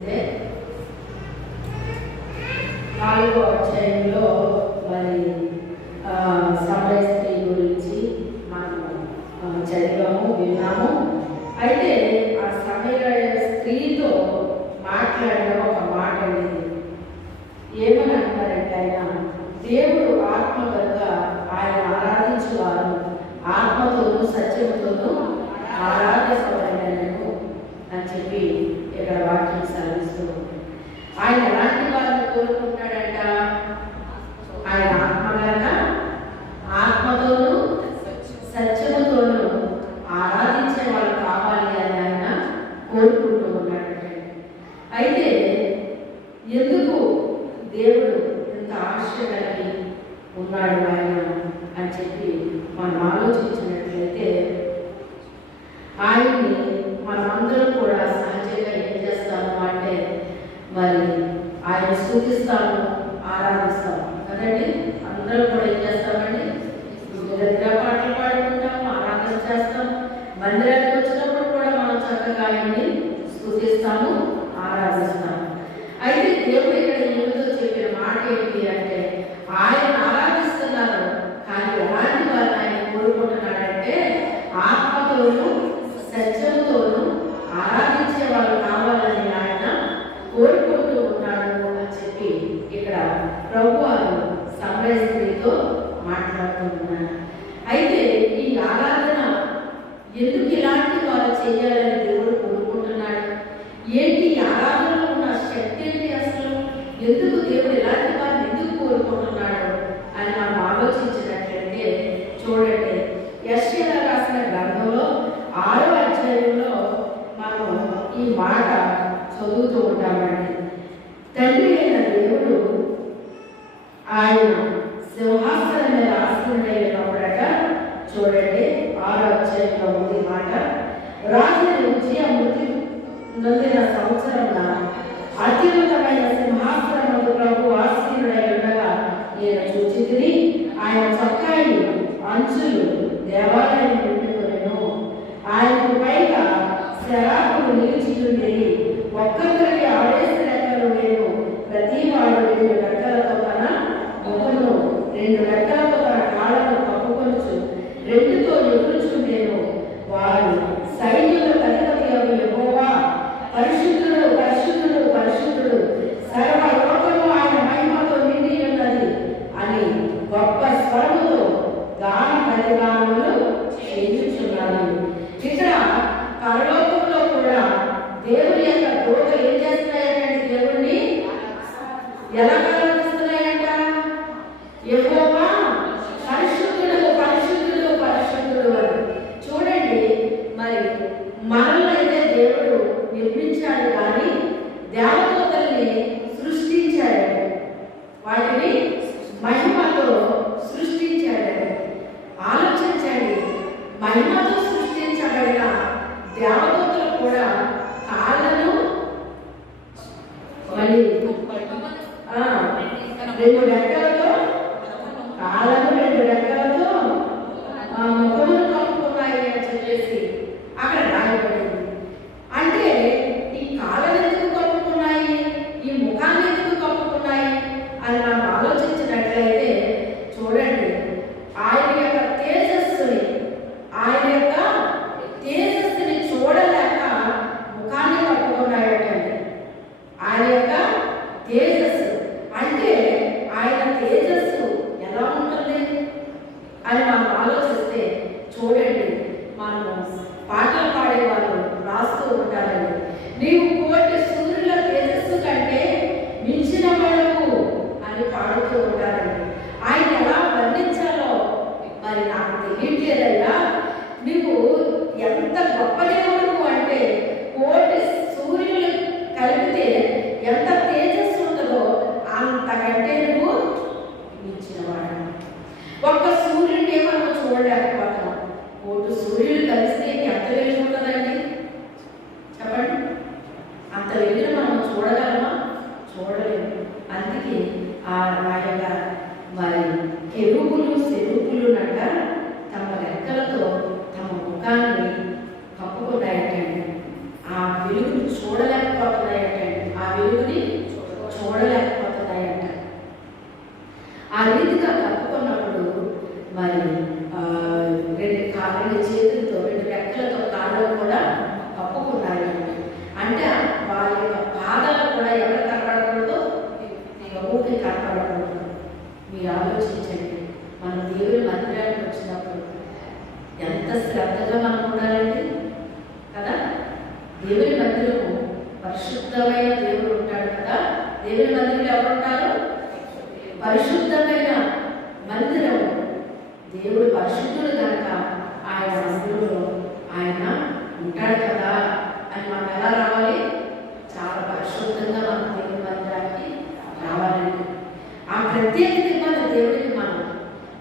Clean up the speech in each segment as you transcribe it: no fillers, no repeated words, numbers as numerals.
4వ అధ్యాయంలో మరి సమరయ స్త్రీ గురించి మనం చదివాము, విన్నాము. అయితే ఆ సమరయ స్త్రీతో మాట్లాడిన ఒక మాట అనేది ఏమని అంటారంటే, ఆయన దేవుడు ఆత్మ కనుక ఆయన ఆరాధించేవారు ఆత్మతోనూ సత్యముతోనూ ఆరాధించబడినను అని చెప్పి ఇక్కడ వాక్యం సాధిస్తూ ఆయన ఎలాంటి వారిని కోరుకుంటాడంట? ఆయన ఆత్మ కనుక ఆత్మతోనూ సత్యముతోనూ ఆరాధించే వాళ్ళు కావాలి అని ఆయన కోరుకుంటూ ఉన్నాడంటే, అయితే ఎందుకు దేవుడు ఎంత ఆశ కలిగి ఉన్నాడు ఆయన అని చెప్పి మనం ఆలోచించినట్లయితే, ఆయన్ని మనమందరం కూడా సహజంగా ఏం చేస్తాము అంటే మరి ఆయన స్తుతిస్తాము, ఆరాధిస్తాము కదండి. అందరం కూడా ఏం చేస్తామండి? దగ్గర పాటలు పాడుకుంటాము, ఆరాధన చేస్తాము. మందిరానికి వచ్చినప్పుడు కూడా మనం చక్కగా ఆయన్ని స్తుతిస్తాము, ఆరాధిస్తాము. అయితే దేవుడు ఇక్కడ ఏమిటో చెప్పిన మాట ఏంటి అంటే, ఆయన ఆరాధిస్తున్నారు కానీ ఎలాంటి వారు ఆయన కోరుకుంటున్నాడంటే, ఆత్మతోనూ సత్యముతోనూ ఆరాధించే వాళ్ళు కావాలని ఆయన కోరుకుంటూ ఉన్నాడు అని చెప్పి ఇక్కడ ప్రభువారు సమరయ స్త్రీతో మాట్లాడుతూ ఉన్నారు. అయితే ఈ ఆరాధన ఎందుకు ఇలాంటి వారు చేయాలని దేవుడు కోరుకుంటున్నాడు? ఏంటి ఆరాధనలో ఉన్న శక్తి ఏంటి? అసలు ఎందుకు దేవుడు ఇలాంటి వారిని ఎందుకు కోరుకుంటున్నాడు అని మనం ఆలోచించినట్లయితే చూడండి, యెషయా రాసిన గ్రంథంలో 6వ అధ్యాయంలో మనం ఈ మాట చదువుతూ ఉంటామండి. తండ్రి అయిన దేవుడు ఆయన సింహాసనం మీద ఆసీనుడైనప్పుడట, చూడండి 6వ అధ్యాయంలో ఉంది మాట, రాజుని ఉజ్జియా మృతి నొందిన సంవత్సరంలో అత్యున్నతమైన సింహాసనముకు ప్రభు ఆసీనుడై ఉండగా నేను చూచితిని. ఆయన చొక్కాయి అంచులు దేవాలయం నిండుకొనెను. ఆయనకు పైగా శరాపులు నిలిచియుండేవి. ఒక్కొక్కరికి 6 రెక్కలు లేవు. ప్రతి వాడు 2 రెక్కలతో తన ముఖమును 2 రెక్కలతో తన కాళ్ళను కప్పుకొనుచు 2తో ఎగురుచుండెను. వారు సైన్యుల అధిపతి యెహోవా పరిశుద్ధుడు, పరిశుద్ధుడు, పరిశుద్ధుడు, సర్వలోకము ఆయన మహిమతో నిండి ఉన్నది అని గొప్ప స్వరముతో గాన ప్రతిగానములు చేయుచున్నారు. ఇక్కడ పరలోకంలో కూడా దేవుని యొక్క దూతలు ఏం చేస్తున్నాయంటే దేవుణ్ణి ఎలా ఆరాధిస్తున్నాయంట? యెహోవా పరిశుద్ధుడు, పరిశుద్ధుడు, పరిశుద్ధుడు అని. చూడండి, మరి మనల్ని అయితే దేవుడు నిర్మించాడు కానీ దేవదూతల్ని సృష్టించాడు, వాటిని మహిమతో సృష్టించాడు. ఆలోచించండి, మహిమతో సృష్టించబడిన దేవదూతలు కూడా కాళ్ళను మళ్ళీ 2 రెక్కలతో, కాళ్ళను 2 రెక్కలతో ముఖమును కప్పుకున్నాయి అని చెప్పేసి అక్కడ రాయబడింది. అంటే ఈ కాళ్ళను ఎందుకు కప్పుకున్నాయి, ఈ ముఖాన్ని ఎందుకు కప్పుకున్నాయి అని మనం ఆలోచించినట్లయితే చూడండి, ఆయన యొక్క తేజస్సుని, ఆయన యొక్క తేజస్సుని చూడలేక ముఖాన్ని కప్పుకున్నాయటండి. ఆయన యొక్క తేజస్సు అంటే ఆయన తేజస్సు ఎలా ఉంటుంది అని మనం ఆలోచిస్తే చూడండి, మనము పాటలు పాడేవాళ్ళు రాస్తూ ఉంటారండి, నీవు 1,000,000 సూర్యుల తేజస్సు కంటే మించిన వాడవు అని పాడుతూ ఉంటారండి. ఆయన ఎలా వర్ణించాలో మరి నాకు తెలియట్లేదయ్యా. నీవు ఎంత గొప్ప దేవుడు అంటే 1,000,000 సూర్యులు కలిపితే ఎంత తేజస్సు ఉంటుందో అంతకంటే నువ్వు మించిన వాడు. ఒక్క సూర్యుడిని మనం చూడలేకపోతాం. 1,000,000 సూర్యులు కలిస్తే ఎంత వెలుగు ఉంటుందండి? చెప్పండి. అంత వెలుగును మనం చూడగలమా? చూడలేము. అందుకే ఆయన మరి కెరూబులు సెరూబులునట తమ రెక్కలతో తమ ముఖాన్ని కప్పుకున్నాయటండి. ఆ వెలుగును చూడలేకపోతున్నాయటండి. శ్రద్ధగా మనం ఉండాలండి కదా. దేవుని మందిరము పరిశుద్ధమైన దేవుడు ఉంటాడు కదా. దేవుని మందిరంలో ఎవరు ఉంటారు? పరిశుద్ధమైన మందిరము. దేవుడు పరిశుద్ధుడు కనుక ఆయన మందిరంలో ఆయన ఉంటాడు కదా అని మనం ఎలా రావాలి? చాలా పరిశుద్ధంగా మనం దేవుని మందిరానికి రావాలండి. ఆ ప్రత్యేకత ఇవ్వాలి దేవుడికి.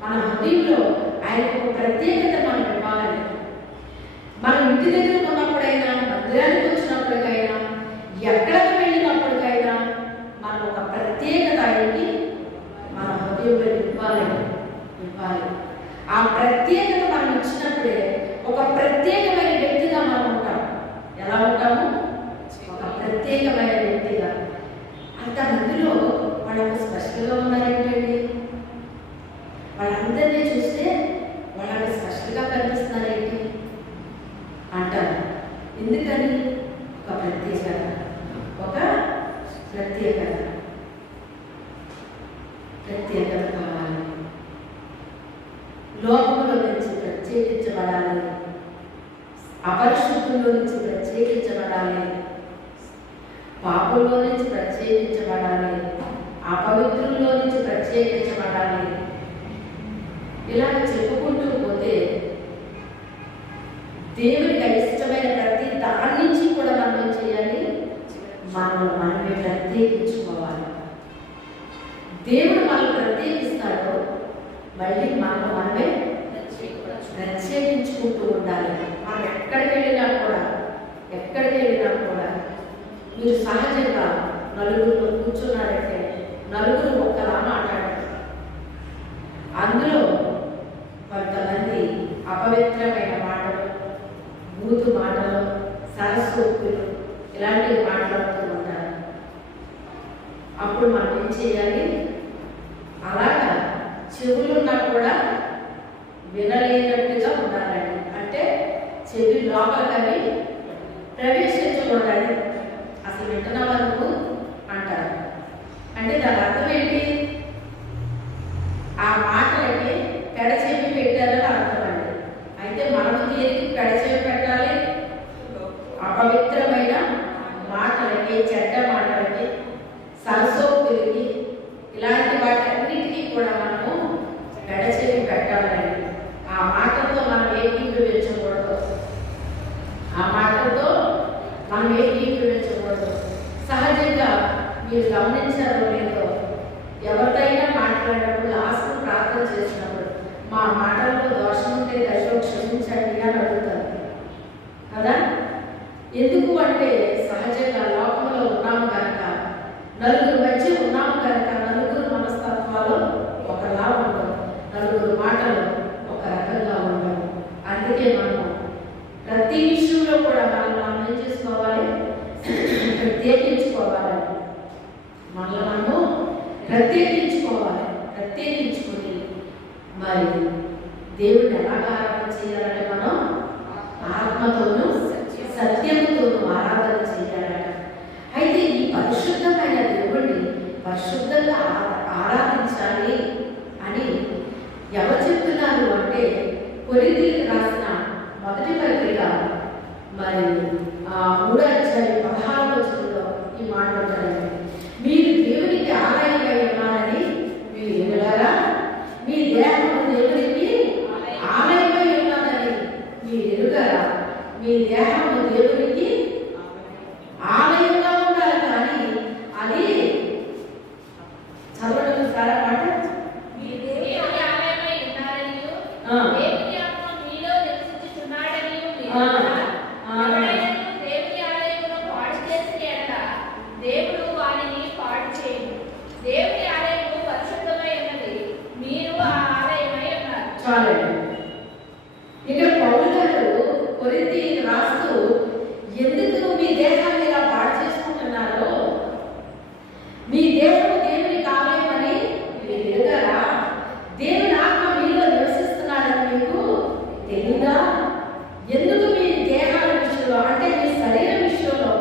మన హృదయంలో ఆయనకు ఒక ప్రత్యేకత మనం ఇవ్వాలని. మనం ఇంటి దగ్గర ఉన్నప్పుడైనా, మందిరానికి వచ్చినప్పటికైనా, ఎక్కడికి వెళ్ళినప్పటికైనా మనం ఒక ప్రత్యేకత ఆయనకి మన హృదయంలో ఇవ్వాలి. ఆ ప్రత్యేకత మనం ఇచ్చినప్పుడే ఒక ప్రత్యేకమైన వ్యక్తిగా మనం ఉంటాం. ఎలా ఉంటాము? ఒక ప్రత్యేకమైన వ్యక్తిగా. అంతమందిలో వాళ్ళకు స్పెషల్గా ఉన్నారేంటండి? వాళ్ళందరినీ చూస్తే వాళ్ళకి స్పెషల్గా కనిపిస్తున్నారేంటి అంటారు. ఎందుకని? ఒక ప్రత్యేకత కావాలి. లోకంలో నుంచి ప్రత్యేకించబడాలి, అపరిశుద్ధుల్లో నుంచి ప్రత్యేకించబడాలి, పాపంలో నుంచి ప్రత్యేకించబడాలి, అపవిత్రుల్లో నుంచి ప్రత్యేకించబడాలి. ఇలాగ చెప్పుకుంటూ పోతే దేవునికి ఇష్టమైన ప్రతి దాని నుంచి కూడా మనం ఏం చేయాలి? మనమే ప్రత్యేకించుకోవాలి. దేవుడు మనల్ని ప్రత్యేకిస్తాడు, మళ్ళీ మనమే ప్రత్యేకించుకుంటూ ఉండాలి. మనం ఎక్కడికి వెళ్ళినా కూడా మీరు సహజంగా నలుగురిలో కూర్చున్నారంటే నలుగురు ఒక్కలా మాట్లాడారు. అందులో కొంతమంది అపవిత్రమైన మాటలు, బూతు మాటలు, సరస్వతులు ఇలాంటివి మాట్లాడుతూ ఉంటారు. అప్పుడు మనం ఏం చేయాలి? అలాగా చెవులున్నా కూడా వినలేనట్టుగా ఉండాలండి. అంటే చెవి లోపలికవి ప్రవేశించకూడదు. అసలు వింటున్న వరకు అంటారు. అంటే దాని అర్థం ఏంటి? ఆ మాటలకి పెడచెవి పెట్టారని అర్థం అండి. అయితే మనము దేనికి పెడచెవి పెట్టాలి? అపవిత్రమైన మాటలకి, చెడ్డ మాటలకి, సరసోక్తులకి, ఇలాంటి వాటన్నిటికీ కూడా మనము పెడచెవి పెట్టాలండి. ఆ మాటలతో మనం ఏకీభవించకూడదు. సహజంగా మీరు గమనించారో లేదో, ఎవరికైనా మాట్లాడినప్పుడు లాస్ట్ ప్రార్థన చేసినప్పుడు మా మాటల్లో దోషం ఉంటే దయతో క్షమించండి అని అడుగుతారు కదా. ఎందుకు అంటే సహజంగా లోకంలో ఉన్నాము కనుక, నలుగురు మధ్య ఉన్నాము కనుక, నలుగురు మనస్తత్వాలు ఒకలా ఉండవు, నలుగురు మాటలు ఒక రకంగా ఉండవు. అందుకే మనం ప్రతి విషయంలో కూడా మనం ఏం చేసుకోవాలి? ప్రత్యేకించుకోవాలి. మనము ప్రత్యేకించుకుని మరి దేవుడిని ఎలాగా ఆరాధన చేయాలంటే మనం ఆత్మతోనూ సత్యముతోనూ ఆరాధన చేయాలట. అయితే ఈ పరిశుద్ధమైన దేవుడిని పరిశుద్ధంగా ఆరాధించాలి అని ఎవరు చెప్తున్నారు అంటే, కొరింథీయులకు రాసిన మొదటి పత్రిక మరి 3:16 ఈ మాట ఉంటారండి. మీరు దేవునికి ఆలయంగా ఉన్నారని మీరు ఎరుగరా? మీ దేహము దేవునికి ఆలయమై ఉన్నదని మీరు ఎరుగరా? మీ దేహము దేవునికి ఆలయంగా ఉండాలి. కానీ అది చదవడం సారా మాట ఇక్కడ పౌలు గారు కొరింథీయులకు రాస్తూ ఎందుకు మీ దేహాన్ని ఇలా పాడు చేసుకుంటున్నారో, మీ దేహము దేవునికి ఆలయం అని మీరు ఎరుగరా? దేవుని ఆత్మ మీలో నివసిస్తున్నాడని మీకు తెలీదా? ఎందుకు మీ దేహాల విషయంలో అంటే మీ శరీర విషయంలో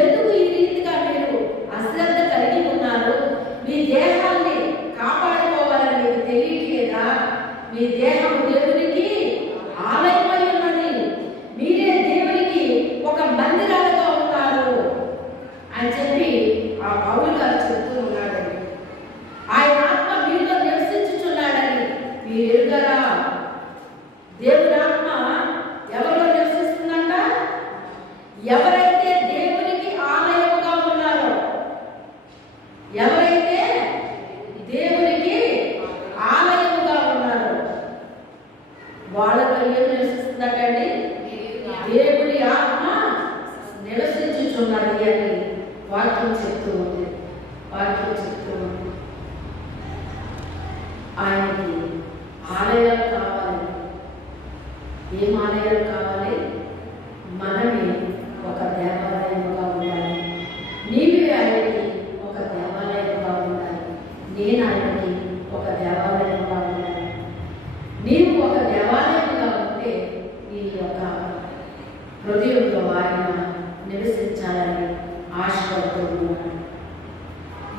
ఎందుకు ఈ రీతిగా మీరు అని చెప్పి ఆ పౌలు గారు చెప్తూ ఉన్నాడని. ఆయన ఆత్మ మీలో నివసించుచున్నాడని మీరు ఎరుగరా? దేవుని ఆత్మ ఎవరిలో నివసిస్తుందంట? ఎవరైతే దేవునికి ఆలయముగా ఉన్నారో, ఎవరైతే దేవునికి ఆలయముగా ఉన్నారో వాళ్ళలో ఏం నివసిస్తుందంటండి? దేవుని ఆత్మ నివసించుచున్నది అని వాక్యం చెప్తూ ఉంది. వాక్యం చెప్తూ ఉంది. ఆయనకి ఆలయాలు కావాలి. ఏం ఆలయాలు కావాలి? మనమే ఒక దేవాలయముగా ఉండాలి. నీవే ఆయనకి ఒక దేవాలయముగా ఉండాలి. నేను ఆయనకి ఒక దేవాలయముగా ఉండాలి. నీవు ఒక దేవాలయముగా ఉంటే నీ యొక్క హృదయంలో ఆయన నివసించాలని ఆశపడుతూ ఉన్నాడు.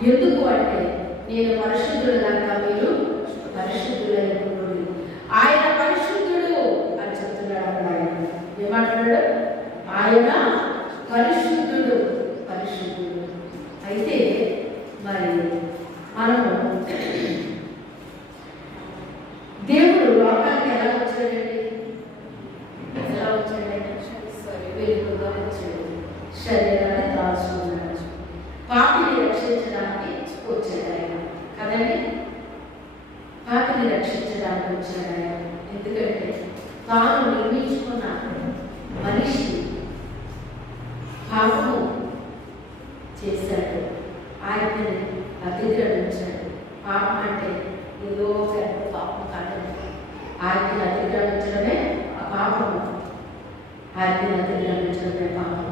ఎందుకు అంటే నేను పరిశుద్ధుడు కనుక మీరు పరిశుద్ధులైన ఆయన పరిశుద్ధుడు అని చెప్తున్నాడు. ఆయన ఏమంటున్నాడు? ఆయన పరిశుద్ధుడు, పరిశుద్ధుడు. అయితే మరి మనము దేవుడు లోకానికి ఎలా వచ్చాడండి? ఎలా వచ్చాడండి? వెలుగుగా వచ్చాడు. శరీరాన్ని దాచుకున్నాడు. పాపిని రక్షించడానికి వచ్చాడు ఆయన కదండి. పాపిని రక్షించడానికి వచ్చాడు ఆయన. ఎందుకంటే తాను నిర్మించుకున్న మనిషి పాపము చేశాడు. ఆయనని అతిక్రమించాడు. పాపం అంటే ఏదో పెద్ద పాపం కాదండి. ఆయనని అతిక్రమించడమే ఆ పాపము. ఆయనని అతిక్రమించడమే పాపం.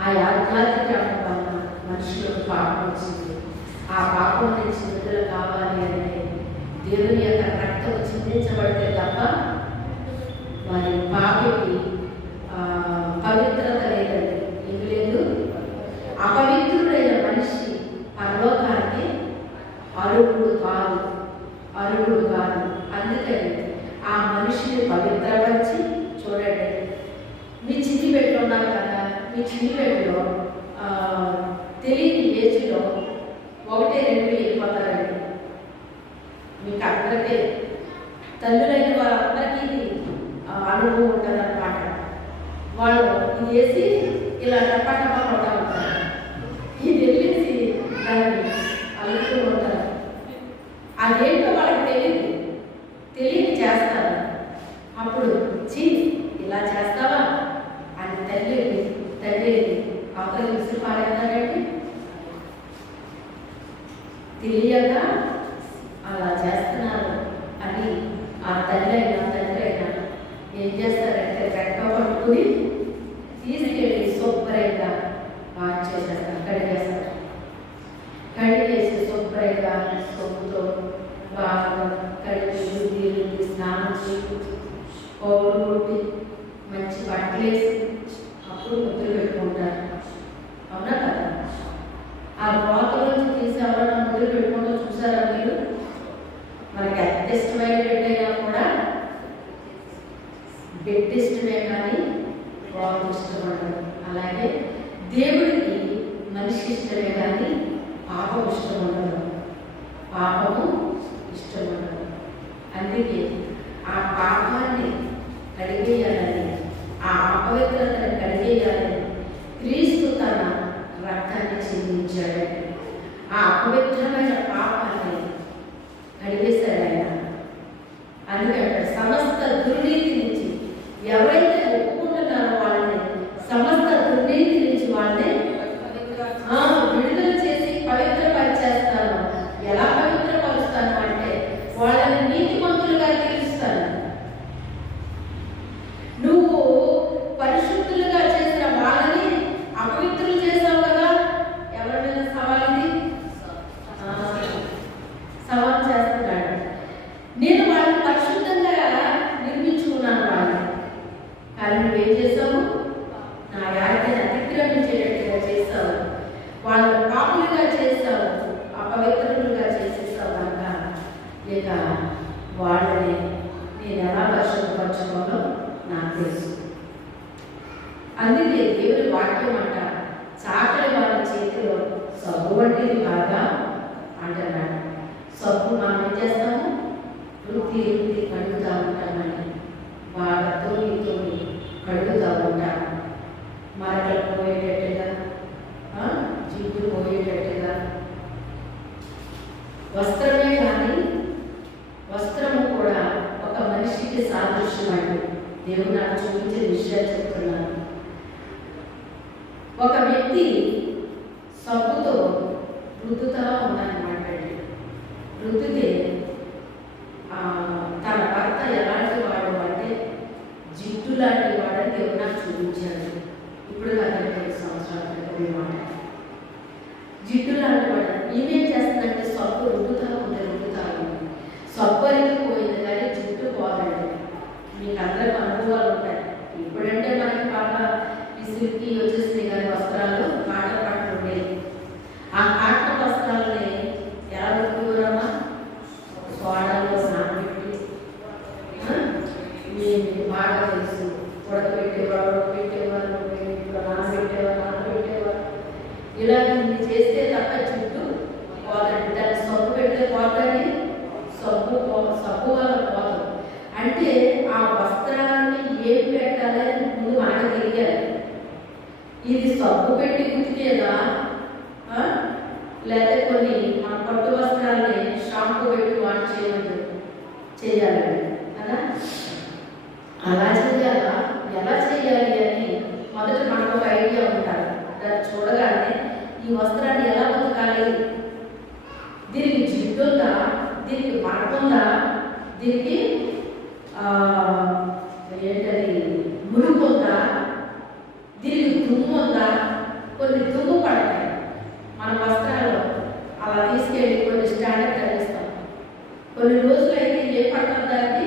ఆ ఆధ్యాత్మిక వల్ల మనుషులకు పాపం వచ్చింది. ఆ పాపం నుంచి విడుదల కావాలి అంటే దేవుని యొక్క రక్తం చిందించబడితే తప్ప మరి పాపికి పవిత్రత లేదండి. ఏమి లేదు. అపవిత్రుడైన మనిషి పరలోకానికి అర్హుడు కాదు, అర్హుడు కాదు. అందుకని ఆ మనిషిని పవిత్రపరిచి చూడండి. మీ చిన్ని పెట్టులో ఉన్నారు కదా, మీ చిన్ని పెట్టులో తెలియని ఏజ్లో 1-2 వెళ్ళిపోతారండి. మీకు అందరికీ తల్లులైన వారందరికీ ఇది అనుభవం ఉంటుంది అన్నమాట. వాళ్ళు ఇది వేసి ఇలా టపటపా కొడతా ఉంటారు. ఇది వెళ్ళేసి దాన్ని అల్లుతూ ఉంటారు. అదేంటో వాళ్ళకి తెలియని చేస్తారు. అప్పుడు చీ ఇలా చేస్తావా అని తల్లి అవతల విసిరి పారేస్తారండి. తెలియక అలా చేస్తున్నారు అని ఆ తండ్రి అయినా ఏం చేస్తారంటే రెక్క పట్టుకుని తీసుకెళ్ళి శుభ్రంగా వాష్ చేసేస్తారు, కడిగేస్తారు. కడిగేసి శుభ్రంగా సొప్పుతో బాగా కడిగి స్నానం చేసి పౌరు కొట్టి మంచి బట్టలు వేసి అప్పుడు ముద్దులు పెట్టుకుంటారు. అవునా కదా? ఆ రోత నుంచి తీసి ఎవరైనా ముద్దులు పెట్టుకుంటూ చూసారా మీరు? మనకి ఎంత ఇష్టమైన బిడ్డైనా కూడా బిడ్డ ఇష్టమే కానీ రోత ఇష్టం ఉండదు. అలాగే దేవుడికి మనిషి ఇష్టమే కానీ పాపం ఇష్టం ఉండదు. పాపము ఇష్టం ఉండదు. అందుకే ఆ పాపాన్ని కడిగేయాలని, ఆ అపవిత్రతను కడిగేయాలని క్రీస్తు తన రక్తాన్ని చెందించాడు. ఆ అపవిత్రమైన పాపాన్ని కడిగేశాడు ఆయన. అందుకంటే సమస్త దుర్నీతి నుంచి ఎవరైతే ఒప్పుకుంటున్నారో వాళ్ళని సమస్త దుర్నీతి నుంచి వాళ్ళని విడుదల చేసి పవిత్రపరిచేస్తాను. ఎలా పవిత్రపరుస్తాను అంటే వాళ్ళని నీతిమంతులుగా తీరుస్తాను. నువ్వు పరిశుద్ధులుగా చేసిన వాళ్ళని అపవిత్రులు చేసావు కదా. ఎవరి మీద సవాల్ ఇది? సవాల్ చేస్తున్నాడు. నేను వాళ్ళని పరిశుద్ధంగా నిర్మించుకున్నాను వాళ్ళని, కానీ నువ్వేం చేసావు? నా యాజ్ఞని అతిక్రమించేటట్టుగా చేస్తావు. వాళ్ళని పాపులుగా చేస్తావు, అపవిత్రులుగా చేసేస్తావు కనుక ఇక వాళ్ళని నేను ఎలా పరిశుద్ధపరచుకోవాలో నాకు తెలుసు. అందుకే దేవుడి వాక్యం అంట చాకలి వాళ్ళ చేతిలో సబ్బు వంటిది బాగా అంటున్నాడు. సబ్బు మనం ఏం చేస్తాము? వృత్తి కడుగుతూ ఉంటామని బాగా తొమ్మి కడుగుతూ ఉంటాము. మరకలు పోయేటట్టుగా, జిడ్డు పోయేటట్టుగా. వస్త్రమే కానీ వస్త్రము కూడా ఒక మనిషికి సాదృశ్యం అండి. దేవుడు నాకు చూపించే విషయాలు చెప్తున్నాను. ఒక వ్యక్తి సబ్బుతో రుద్దుతా ఉన్నానమాట. రుద్దితే తన భర్త ఎలాంటి వాడు అంటే జిడ్డు లాంటి వాడని దేవుడు నాకు చూపించాడు. ఇప్పుడు అతనికి 5 సంవత్సరాల క్రితం మాట. జిడ్డు లాంటి వాడు. ఈమెం చేస్తుందంటే సబ్బు రుద్దుతా ఉంది. సబ్బు అనేది పోయింది కానీ జిడ్డు పోదండి. మీకు అందరికి అనుభవాలు ఉంటాయి. ఇప్పుడంటే మనకి బాగా విసిరికి వచ్చేస్తే కానీ వస్త్రాలు కాటన్ పట్టు ఉండేవి. ఆ కాటన్ వస్త్రాలని ఎలా ఉతుకురమ్మా? సోడాలో నానబెట్టి, మీకు బాగా తెలుసు, ఉడకబెట్టేవారు నానబెట్టేవారు. ఇలాగ చేస్తే తప్ప జిడ్డు పోదండి. దాన్ని సబ్బు పెడితే పోతండి. సబ్బు వల్ల పోదు. అంటే ఆ వస్త్రాన్ని ఏం పెట్టాలని ముందు మనకు తెలియాలి. ఇది సబ్బు పెట్టి ఉతికేదా, లేకపోతే కొన్ని మన పట్టు వస్త్రాలని షాంపూ పెట్టి వాష్ చేయాలి కదా. అలా చేయాలా, ఎలా చేయాలి అని మొదట మనకు ఒక ఐడియా ఉంటారు. దాన్ని చూడగానే ఈ వస్త్రాన్ని ఎలా ఉతకాలి, దీనికి జిడ్డు ఉందా, దీనికి పడుతుందా, దీనికి ఏంటది మురుగు ఉందా, దీనికి దుమ్ము ఉందా. కొన్ని దుమ్ము పడతాయి మన వస్త్రాలు. అలా తీసుకెళ్ళి కొన్ని స్టాండర్డ్ తగ్గిస్తాం. కొన్ని రోజులు అయితే ఏం పడుతుంది దానికి,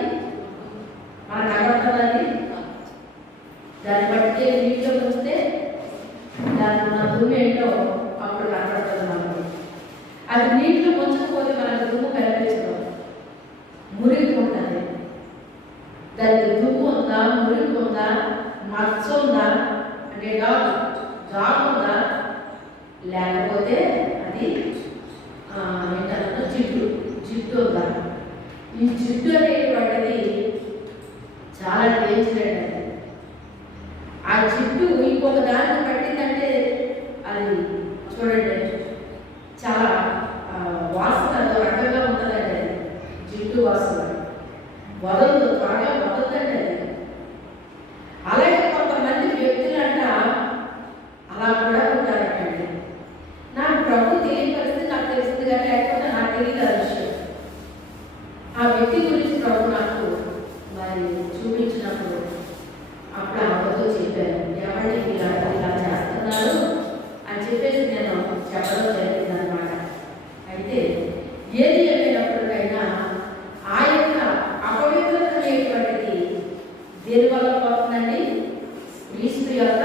మనకు కనబడుతుంది. దాన్ని బట్టి నీటిలో చూస్తే దాని ఉన్న దుమ్ము ఏంటో అప్పుడు కనబడుతుంది మనకు. అది నీటిలో ముంచకపోతే మనకు దుమ్ము కనిపించదు, మురికి ఉంటుంది. దానికి దుమ్ము ఉందా, మురికి ఉందా, మచ్చ ఉందా అంటే డాగ్ ఉందా, లేకపోతే అది ఏంటంటే జిడ్డు ఉందా. ఈ జిడ్డు అనేటువంటిది చాలా డేంజర్ అండి. ఆ జిడ్డు ఇంకొక దాన్ని పట్టిందంటే అది చూడండి చాలా వాసన రకంగా ఉంటుందండి. అది జిడ్డు వాసన వదలదు, త్వరగా వదలదండి అది. అలాగే కొంతమంది వ్యక్తులంట అలా కూడా ఉంటారంటండి. నాకు ప్రభు తెలియని పరిస్థితి నాకు తెలిసింది కానీ లేకపోతే నాకు తెలియదు ఆ విషయం. ఆ వ్యక్తి గురించి ప్రభు నాకు మరి చూపించినప్పుడు అప్పుడు అమ్మతో చెప్పాను, ఏమంటే ఇలా చేస్తున్నారు అని చెప్పేసి నేను చెప్పడం జరిగింది అనమాట. అయితే ఏది ఏమైనప్పటికైనా ఆ యొక్క అపవిత్రత అనేటువంటిది దేని వల్ల పోతుందండి? క్రీస్తు యొక్క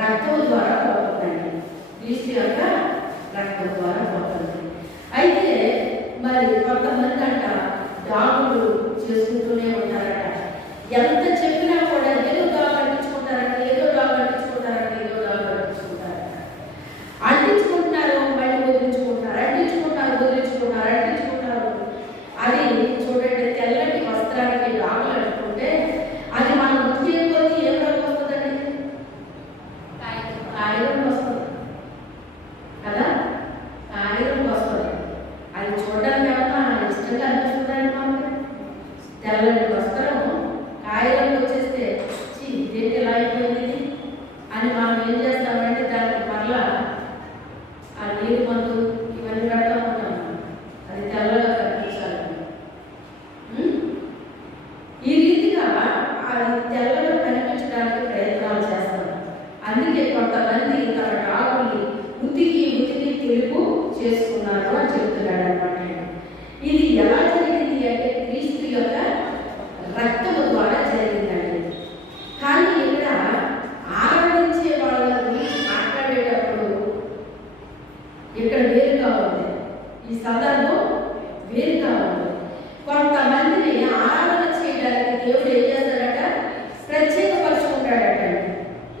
రక్తం ద్వారా పోతుందండి. క్రీస్తు యొక్క రక్తం ద్వారా పోతుంది. అయితే మరి కొంతమంది అంట డాగులు చేసుకుంటూనే ఉంటారట. ఎంత చెప్పినా కూడా ఏదో డాగ్ అంటించుకుంటారంట, అంటించుకుంటున్నారు, మళ్ళీ వదిలించుకుంటున్నారు. అది చూడండి, తెల్లటి వస్త్రానికి డాగులు అంటుకుంటే అది మనం ఉతికే కొద్దీ ఏం రంగు వస్తుందండి? కాయరం వస్తుంది కదా, కాయరం వస్తుంది. అది చూడడానికి ఏమన్నా ఇష్టంగా అనిపిస్తుందండి మనకి. తెల్లటి వస్త్రం కాయరం వచ్చేస్తే ఇదేంటి ఎలా అయిపోయింది అని మనం ఏం చేస్తామంటే దానికి మరలా ఆ నీరు మందు ఇవన్నీ పెడతా ఉంటాం. అది తెల్లగా కనిపించాలి. ఈ రీతిగా అది తెల్లగా కనిపించడానికి ప్రయత్నాలు చేస్తాం. అందుకే కొంతమంది తన డాగుల్ని ఉతికి తెలుపు చేసుకున్నారు అని చెప్తున్నాడు అనమాట. ఇది ఎలా జరిగింది అంటే క్రీస్తు యొక్క రక్తము ద్వారా జరిగిందండి. కానీ ఇక్కడ ఆరాధించే వాళ్ళ గురించి మాట్లాడేటప్పుడు ఇక్కడ వేరుగా ఉంది, ఈ సందర్భం వేరుగా ఉంది. కొంతమందిని ఆరాధన చేయడానికి దేవుడు ఏం చేస్తాడట? ప్రత్యేకపరుచుకుంటాడట.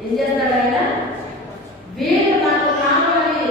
ఏం చేస్తాడు ఆయన? వీళ్ళు నాకు కావాలి,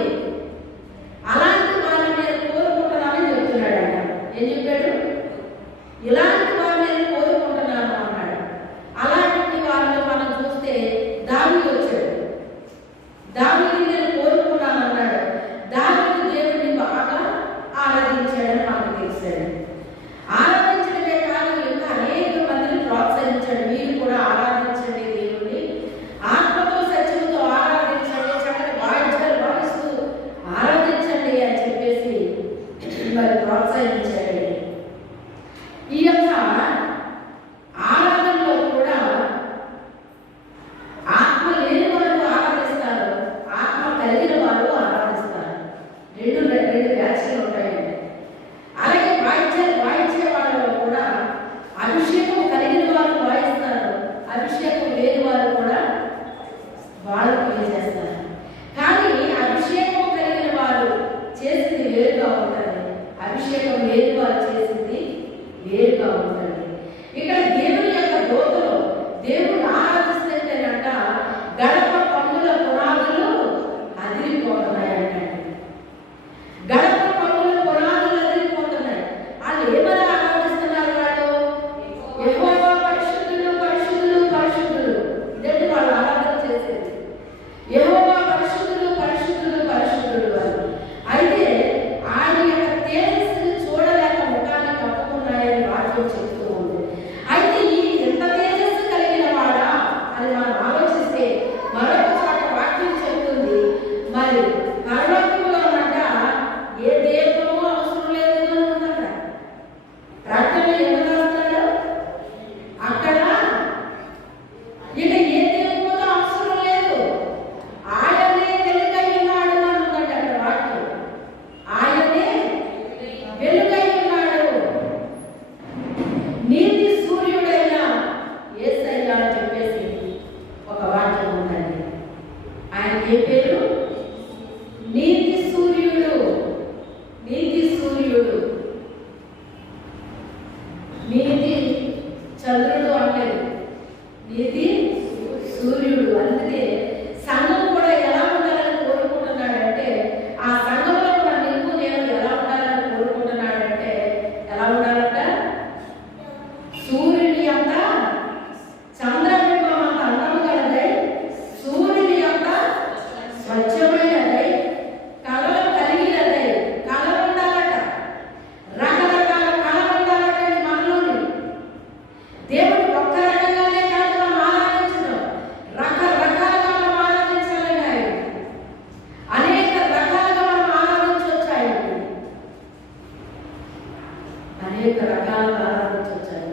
అనేక రకాలుగా ఆరాధించవచ్చారు.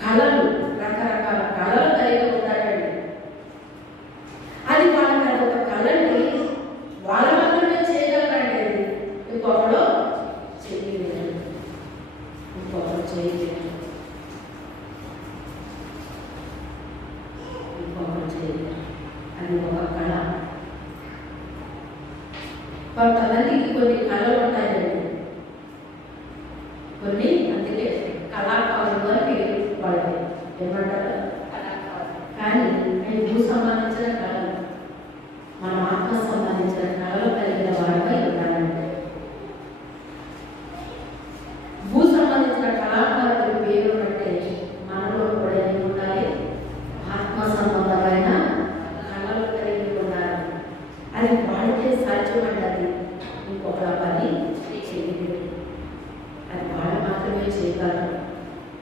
కళలు, రకరకాల కళలు కలిగి ఉంటాడండి. అది వాళ్ళకి అది ఒక కళని వాళ్ళ మాత్రమే చేయగలరండి. అది ఇంకొకడు చేయలేరు, ఇంకొకరు చేయలేరు, ఇంకొకరు చేయలేరు. అది ఒక కళ. కొంతమందికి కొన్ని కళలు ఉంటాయండి, కొన్ని అందుకే కళాకారులు అని వాళ్ళు ఏమంటారు, కళాకారులు. కానీ అవి భూ సంబంధించిన కళలు, మన ఆత్మ సంబంధించిన కళలు కలిగిన వారిపై ఉండాలంటే భూ సంబంధించిన కళాకారుల పేరు అంటే మనలో కూడా ఏమి ఉండాలి, ఆత్మ సంబంధమైన కళలు కలిగి ఉండాలి. అది వాడితే సాధ్యమండి. అది ఇంకొక పని చేయలేదు, అది వాళ్ళు మాత్రమే చేయగలరు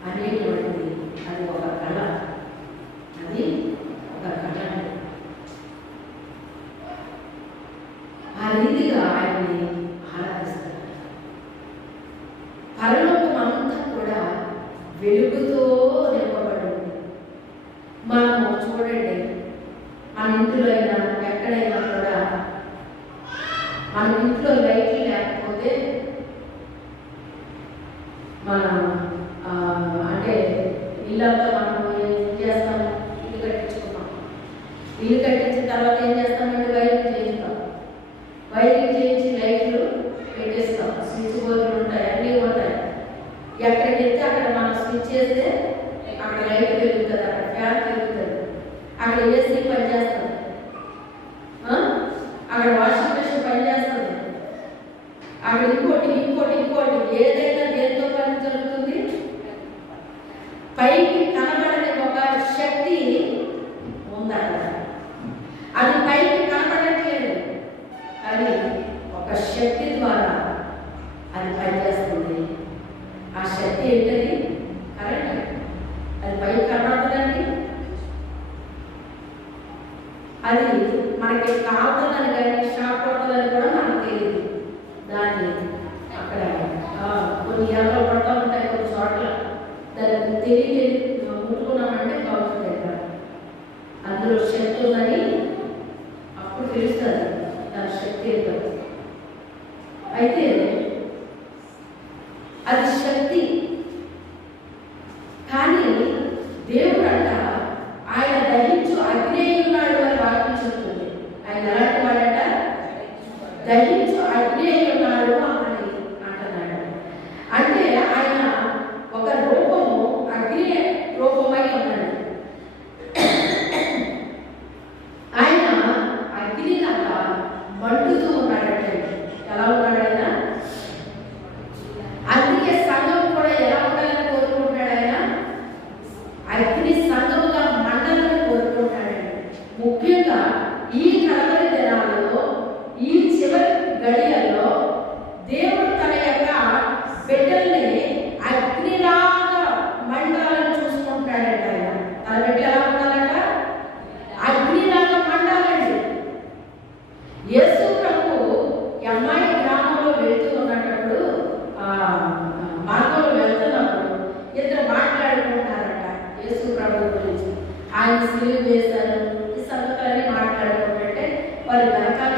అనేటువంటిది అది ఒక కళ. అది ఒక కళ. ఆ రీతిగా ఆయన్ని ఆరాధిస్తారు. పరలోకం అంతా కూడా వెలుగుతో నింపబడింది. మనము చూడండి, మన ఇంట్లో అయినా ఎక్కడైనా కూడా మన ఇంట్లో లైట్లు లేకపోతే మనం అంటే ఇల్లంతా మనం ఏం చేస్తాము, ఇల్లు కట్టించుకున్నాం. ఇల్లు కట్టించిన తర్వాత ఏం చేస్తామంటే వైరింగ్ చేయిస్తాం. వైరింగ్ చేయించి లైట్లు పెట్టేస్తాం. స్విచ్ బోర్డులు ఉంటాయి, అన్నీ ఉంటాయి. ఎక్కడికి వెళ్తే అక్కడ మనం స్విచ్ చేస్తే అక్కడ లైట్ వెలుగుతుంది, అక్కడ ఫ్యాన్ వెలుగుతుంది, అక్కడ ఏసీ పనిచేస్తుంది, అక్కడ వాషింగ్ మెషిన్ పనిచేస్తుంది, అక్కడ ఇంకోటి ఇంకోటి ఇంకోటి ఏదైనా దేంతో పని జరుగుతుంది. పైకి కనబడని ఒక శక్తి ఉందట. అది పైకి కనబడట్లేదు, కానీ ఒక శక్తి ద్వారా అది పనిచేస్తుంది. ఆ శక్తి ఏంటది? కరెంట్. అది పైకి కనబడుతుందండి. అది మనకి కావుతుందని కానీ షాక్ కొడుతుందని కూడా మనకు తెలియదు. దాన్ని అక్కడ కొన్ని ఏళ్ళలో పడుతూ ఉంటాయి, కొన్ని చోట్ల దానికి తెలియ ముట్టుకున్నామంటే కావుతుంది. అందులో శక్తి ఉందని అప్పుడు తెలుస్తుంది దాని శక్తి ఏంటో. అయితే అది శక్తి. కానీ దేవుడు అంట ఆయన దహించు అగ్నేయున్నాడు అని వాక్యం చెప్తుంది. ఆయన ఎలాంటి వాడంట? దహించు అగ్నేయున్నాడు అని అంటున్నాడు. అంటే ఆయన ఒక రూపము అగ్ని రూపమై ఉన్నాడు. ఆయన అగ్నిలాగా మండుతూ ఉన్నాడంటే ఎలా ఉన్నాడు ఆయన? అందుకే సంఘం కూడా ఎలా ఉండాలని కోరుకుంటాడు ఆయన? అగ్ని సంఘముగా మండలని కోరుకుంటాడండి. ముఖ్యంగా ఈ కడవరి దినాలలో, ఈ చివరి గడియల్లో దేవుడు తన యొక్క బిడ్డల్ని అగ్నిలాగా మండాలని చూసుకుంటాడంట. ఆయన తన బిడ్డ ఎలా ఉండాలంట? అగ్నిలాగా మండాలండి. యేసు ప్రభు అమ్మాయి గ్రామంలో వెళ్తూ ఉన్నప్పుడు మార్గంలో వెళ్తున్నప్పుడు ఇద్దరు మాట్లాడుకుంటారట యేసు ప్రభు గురించి. ఆయన సిలువ వేశారు, ఈ సంగతులన్నీ మాట్లాడుకుంటుంటే వారి వెనకాల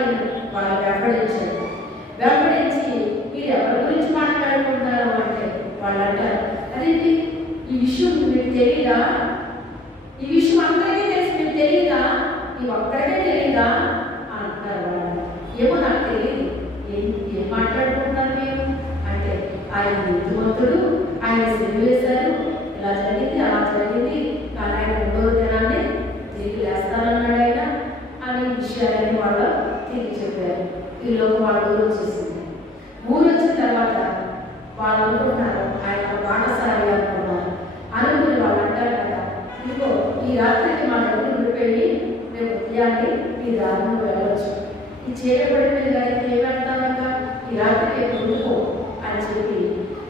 వాళ్ళు వెంబడించారు. వెంబడించి మీరు ఎవరి గురించి మాట్లాడుకుంటారు అంటే వాళ్ళు అంటారు, అదేంటి ఈ విషయం మీకు తెలియదా? ఈ విషయం అందరికీ తెలిసి మీకు తెలియదా? నీకు ఒక్కడికే తెలియదా అంటారు వాళ్ళు. ఏమో నాకు తెలియదు. ఏం మాట్లాడుకుంటారు మీరు అంటే, ఆయన నీతిమంతుడు, ఆయన సిలువ వేశారు, ఇలా జరిగింది అలా జరిగింది, కానీ ఆయన 3వ దినాన్ని తిరిగి లేస్తారన్నాడు ఆయన అనే విషయాలన్నీ వాళ్ళు తిరిగి చెప్పారు. ఈలోపు వాళ్ళ ఊరు వచ్చేసింది. ఊరు వచ్చిన తర్వాత వాళ్ళు అనుకున్నారు ఆయన బాటసారి అనుకున్నారు. అనుకుని వాళ్ళు అంటారు కదా, ఇదిగో ఈ రాత్రికి మా దగ్గర ఉండిపోయి మేము ఉదయాన్ని ఈ దారిని వెళ్ళవచ్చు. ఈ చేయబడిన గారికి ఏమంటామక ఈ రాత్రికి ఉండిపో అని చెప్పి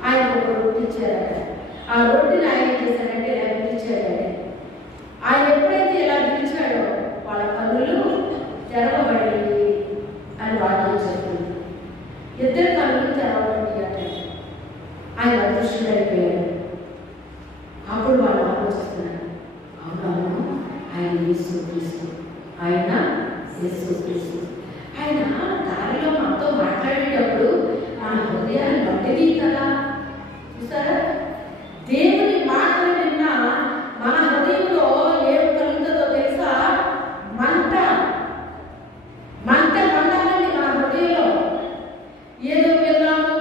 ఆయన ఒక రొట్టె ఇచ్చారట. ఆ రొట్టెని ఆయన ఏం చేశారంటే ఇలా పిలిచాడండి. ఆయన ఎప్పుడైతే ఇలా పిలిచాడో వాళ్ళ కన్నులు తెరవబడి అని వాక్యం చెప్పింది. ఇద్దరు కన్నులు తెరవబడి అంటే ఆయన అదృష్టుడైపోయాడు. అప్పుడు వాళ్ళు ఆలోచిస్తున్నారు, అవునవును ఆయన యేసుక్రీస్తు, ఆయన యేసుక్రీస్తు. ఆయన దారిలో మనతో మాట్లాడేటప్పుడు మన హృదయాన్ని బట్టిది కదా. చూసారా, దేవుని మాటలు విన్నా మన హృదయంలో ఏం కలుగుతుందో తెలుసా? మంట మంట మండాలండి మన హృదయంలో. ఏదో విన్నాము,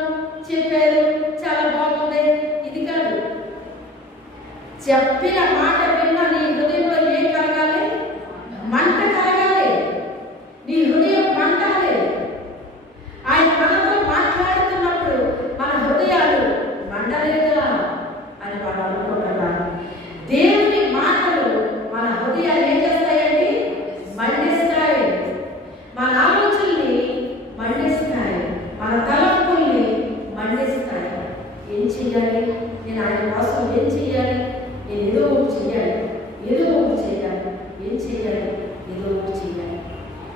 చెప్పారు, చాలా బాగుంది, ఇది కాదు. చెప్పిన మాట విన్నా నీ హృదయంలో ఏం కలగాలి? మంట కలగాలి. నీ హృదయం మంటాలి. ఆయన మనతో మాట్లాడుతున్నప్పుడు మన హృదయాలు మండలేదా అని వాళ్ళు అనుకుంటున్నారు. దేవుని మాటలు మన హృదయాలు ఏం చేస్తాయండి? మండిస్తాయి. మన ఆలోచనల్ని మండిస్తాయి, మన తలంపుల్ని మండిస్తాయి. ఏం చెయ్యాలి? నేను ఆయన కోసం ఏం చెయ్యాలి? నేను ఏదో ఒకటి చెయ్యాలి, ఏదో ఒకటి చెయ్యాలి. ఏం చెయ్యాలి? ఏదో ఒకటి చెయ్యాలి.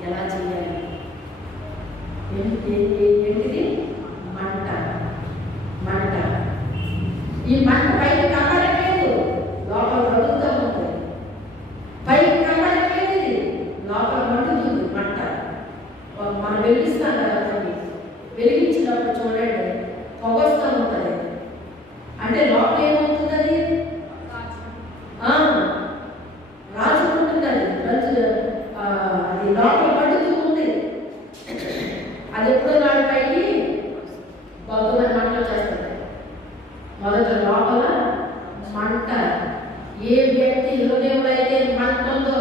ఎలా చెయ్యాలి? ఏంటిది? మంట. మంట. ఈ మంట పైకి కనబడట్లేదు, లోపల రగులుతూ ఉంది. పైకి కనబడట్లేదు, ఇది లోపల మండుతుంది మంట. మనం వెలిగిస్తాం కదా, వెలిగించినప్పుడు చూడండి పొగొస్తూ ఉంటుంది. అంటే లోపల ఏమవుతుంది? అది రాజుకుంటుంది. అది లోపల పడుతూ ఉంది. అది ఎప్పుడో నాడు పైకి బొగ్గమని మంట చేస్తుంది. మొదట లోపల మంట. ఏ వ్యక్తి హృదయంలో అయితే మంట ఉందో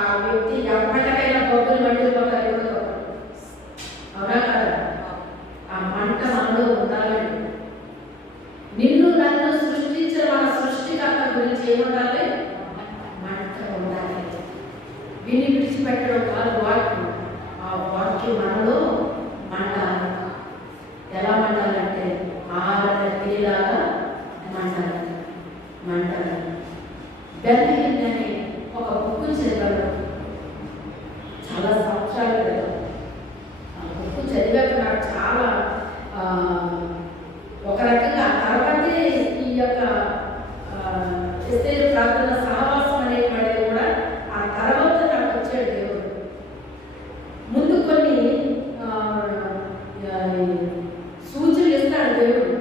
ఆ వ్యక్తి ఎప్పటికైనా బొగ్గులు మండిపోతారు. ఎప్పుడో అవునా కదా? ఆ మంట మనలో ఉండాలండి. నిన్ను నన్ను సృష్టించిన మన సృష్టికర్త గురించి ఏముండాలి? మంట ఉండాలి. విని విడిచిపెట్టడం కాదు వాక్యం. ఆ వాక్యం మనలో మండాలి. ఎలా మండాలంటే ఆరని నీలాగా మండాలి. మండాలి. బెన్నహీన్ అనే ఒక బుక్ చదివాడు చాలా సంవత్సరాల క్రితం. ఆ బుక్ చదివాక నాకు చాలా ఒక రకంగా తర్వాతే ఈ యొక్క ఎస్తేరు ప్రార్థన సహవాసం అనేటువంటిది కూడా ఆ తర్వాత నాకు వచ్చాడు దేవుడు. ముందు కొన్ని సూచనలు ఇస్తాడు దేవుడు.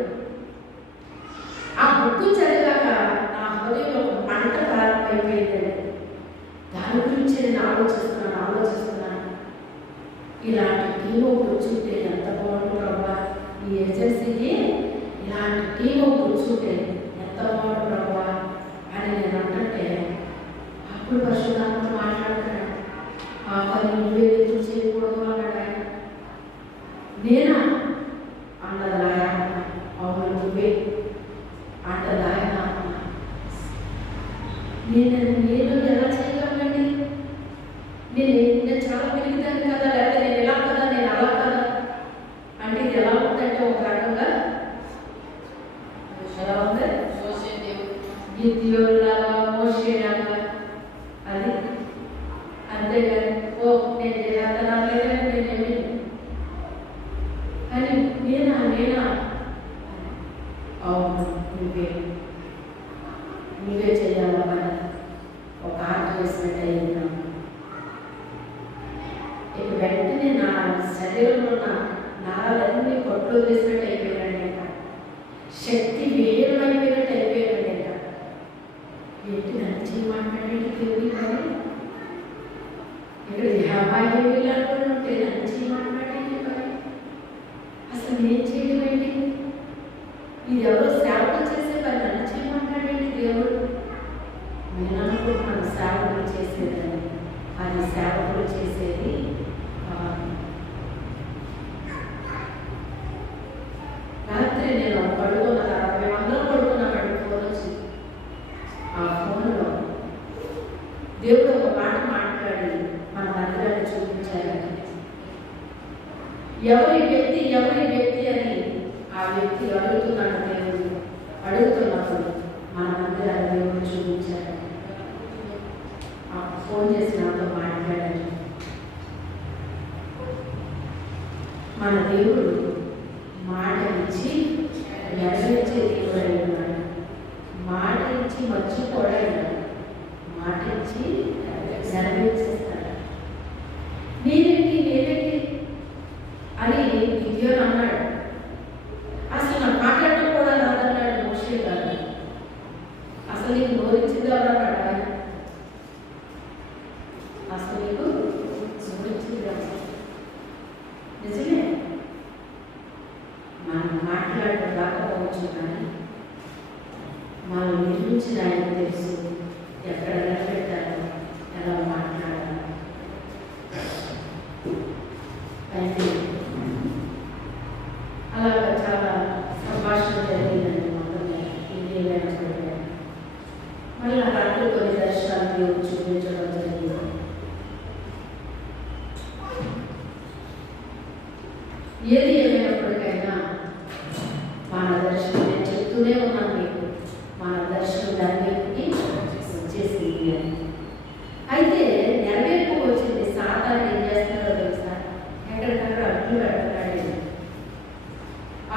ఆ బుక్ చదివాక నా హృదయంలో ఒక మంట ప్రారంభమైపోయిందండి. దాని గురించి నేను ఆలోచిస్తున్నాను. ఇలాంటి టీం కూర్చుంటే ఎంత బాగుంటుందా? ఈ ఏజెన్సీకి ఇలాంటి టీం కూర్చుంటే ఎంత బాగుంటుందా అని నేను అంటే అప్పుడు పరిశుద్ధాత్మ మాట్లాడుతున్నాడు. ఆ పని నువ్వే ఎదురు చేయకూడదు అన్నాడు ఆయన. నేనా అన్నది ఆయన. అవును నువ్వే అంటది ఆయన. నేను ఎలా చేయగలనండి? నేను చాలా పెరిగిదాన్ని కదా, లేకపోతే నేను ఎలా కదా, నేను అలా కదా అంటే ఇది ఎలా ఉందంటే ఒక రకంగా ఎలా ఉంది? గిద్యోనులాగా, మోషేలాగా. అది అంతేగాని ఓ నేను చేయాలనలేదే, నేనేమి కానీ నేనా అవును నువ్వే చేయాలని ఒక ఆట వేసినట్టు అయిందా? ఇక వెంటనే నా శరీరంలో ఉన్న నారాలన్నీ కొట్లు వేసినట్టు అయిపోయాడండి. శక్తి విహీనమైపోయినట్టు అయిపోయాడండి. ఏంటి నచ్చి మాట్లాడేది దేవుడి పని? ఇక్కడ యాభై వేలలో ఉంటే నచ్చి మాట్లాడేది పని అసలు నేను చేయడం ఏంటి? ఇది ఎవరో సేవలు చేసే పని, నచ్చి మాట్లాడేది దేవుడు. నేను అనుకుంటున్నాను సేవకులు చేసేదని. అది సేవకులు చేసేది రాత్రి నేను పడుకున్న తర్వాత మేమందరం పడుకున్నామండి. ఫోన్ వచ్చి ఆ ఫోన్లో దేవుడు ఒక మాట మాట్లాడి మన మందిరాన్ని చూపించారండి. ఎవరి వ్యక్తి అని ఆ వ్యక్తి అడుగుతున్నాడు. దేవుడు అడుగుతున్నప్పుడు మన మందిరాన్ని దేవుడు చూపించారు. ఫోన్ చేసి నాతో మాట్లాడారు. మన దేవుడు మాట ఇచ్చి నెరవేర్చే దేవుడై ఉన్నాడు. మాట ఇచ్చి మర్చిపోడాడు, మాట ఇచ్చి నెరవేర్చేస్తాడు. నేనేంటి అని గిద్యోను అన్నాడు. అసలు నా మాట్లాడటం కూడా రాదన్నాడు మోషే గారు. అసలు నీకు నోరించింది ఎవరన్నాడు ఆయన? అసలు నీకు నోరించింది ఎవరు? నిజమే, మనం మాట్లాడటం రాకపోవచ్చు, కానీ మనం నిర్మించిన ఆయన తెలుసు ఎక్కడ నిలబెట్టాలో, ఎలా మాట్లాడాలో. అయితే అలాగా చాలా సంభాషణ జరిగిందండి మొత్తం ఇది చూడాలి. మళ్ళీ రాత్రి కొన్ని దర్శనాలు దేవుడు చూపించడం జరిగింది. ఏది ఏమైనప్పటికైనా మన దర్శనం, నేను చెప్తూనే ఉన్నాను మీకు, మన దర్శనం దానికి వచ్చేసింది అని. అయితే నెరవేర్పు వచ్చింది. సాతాను ఏం చేస్తున్నాడో తెలుసా? ఎక్కడికక్కడ అడ్డు పెడుతున్నాడు.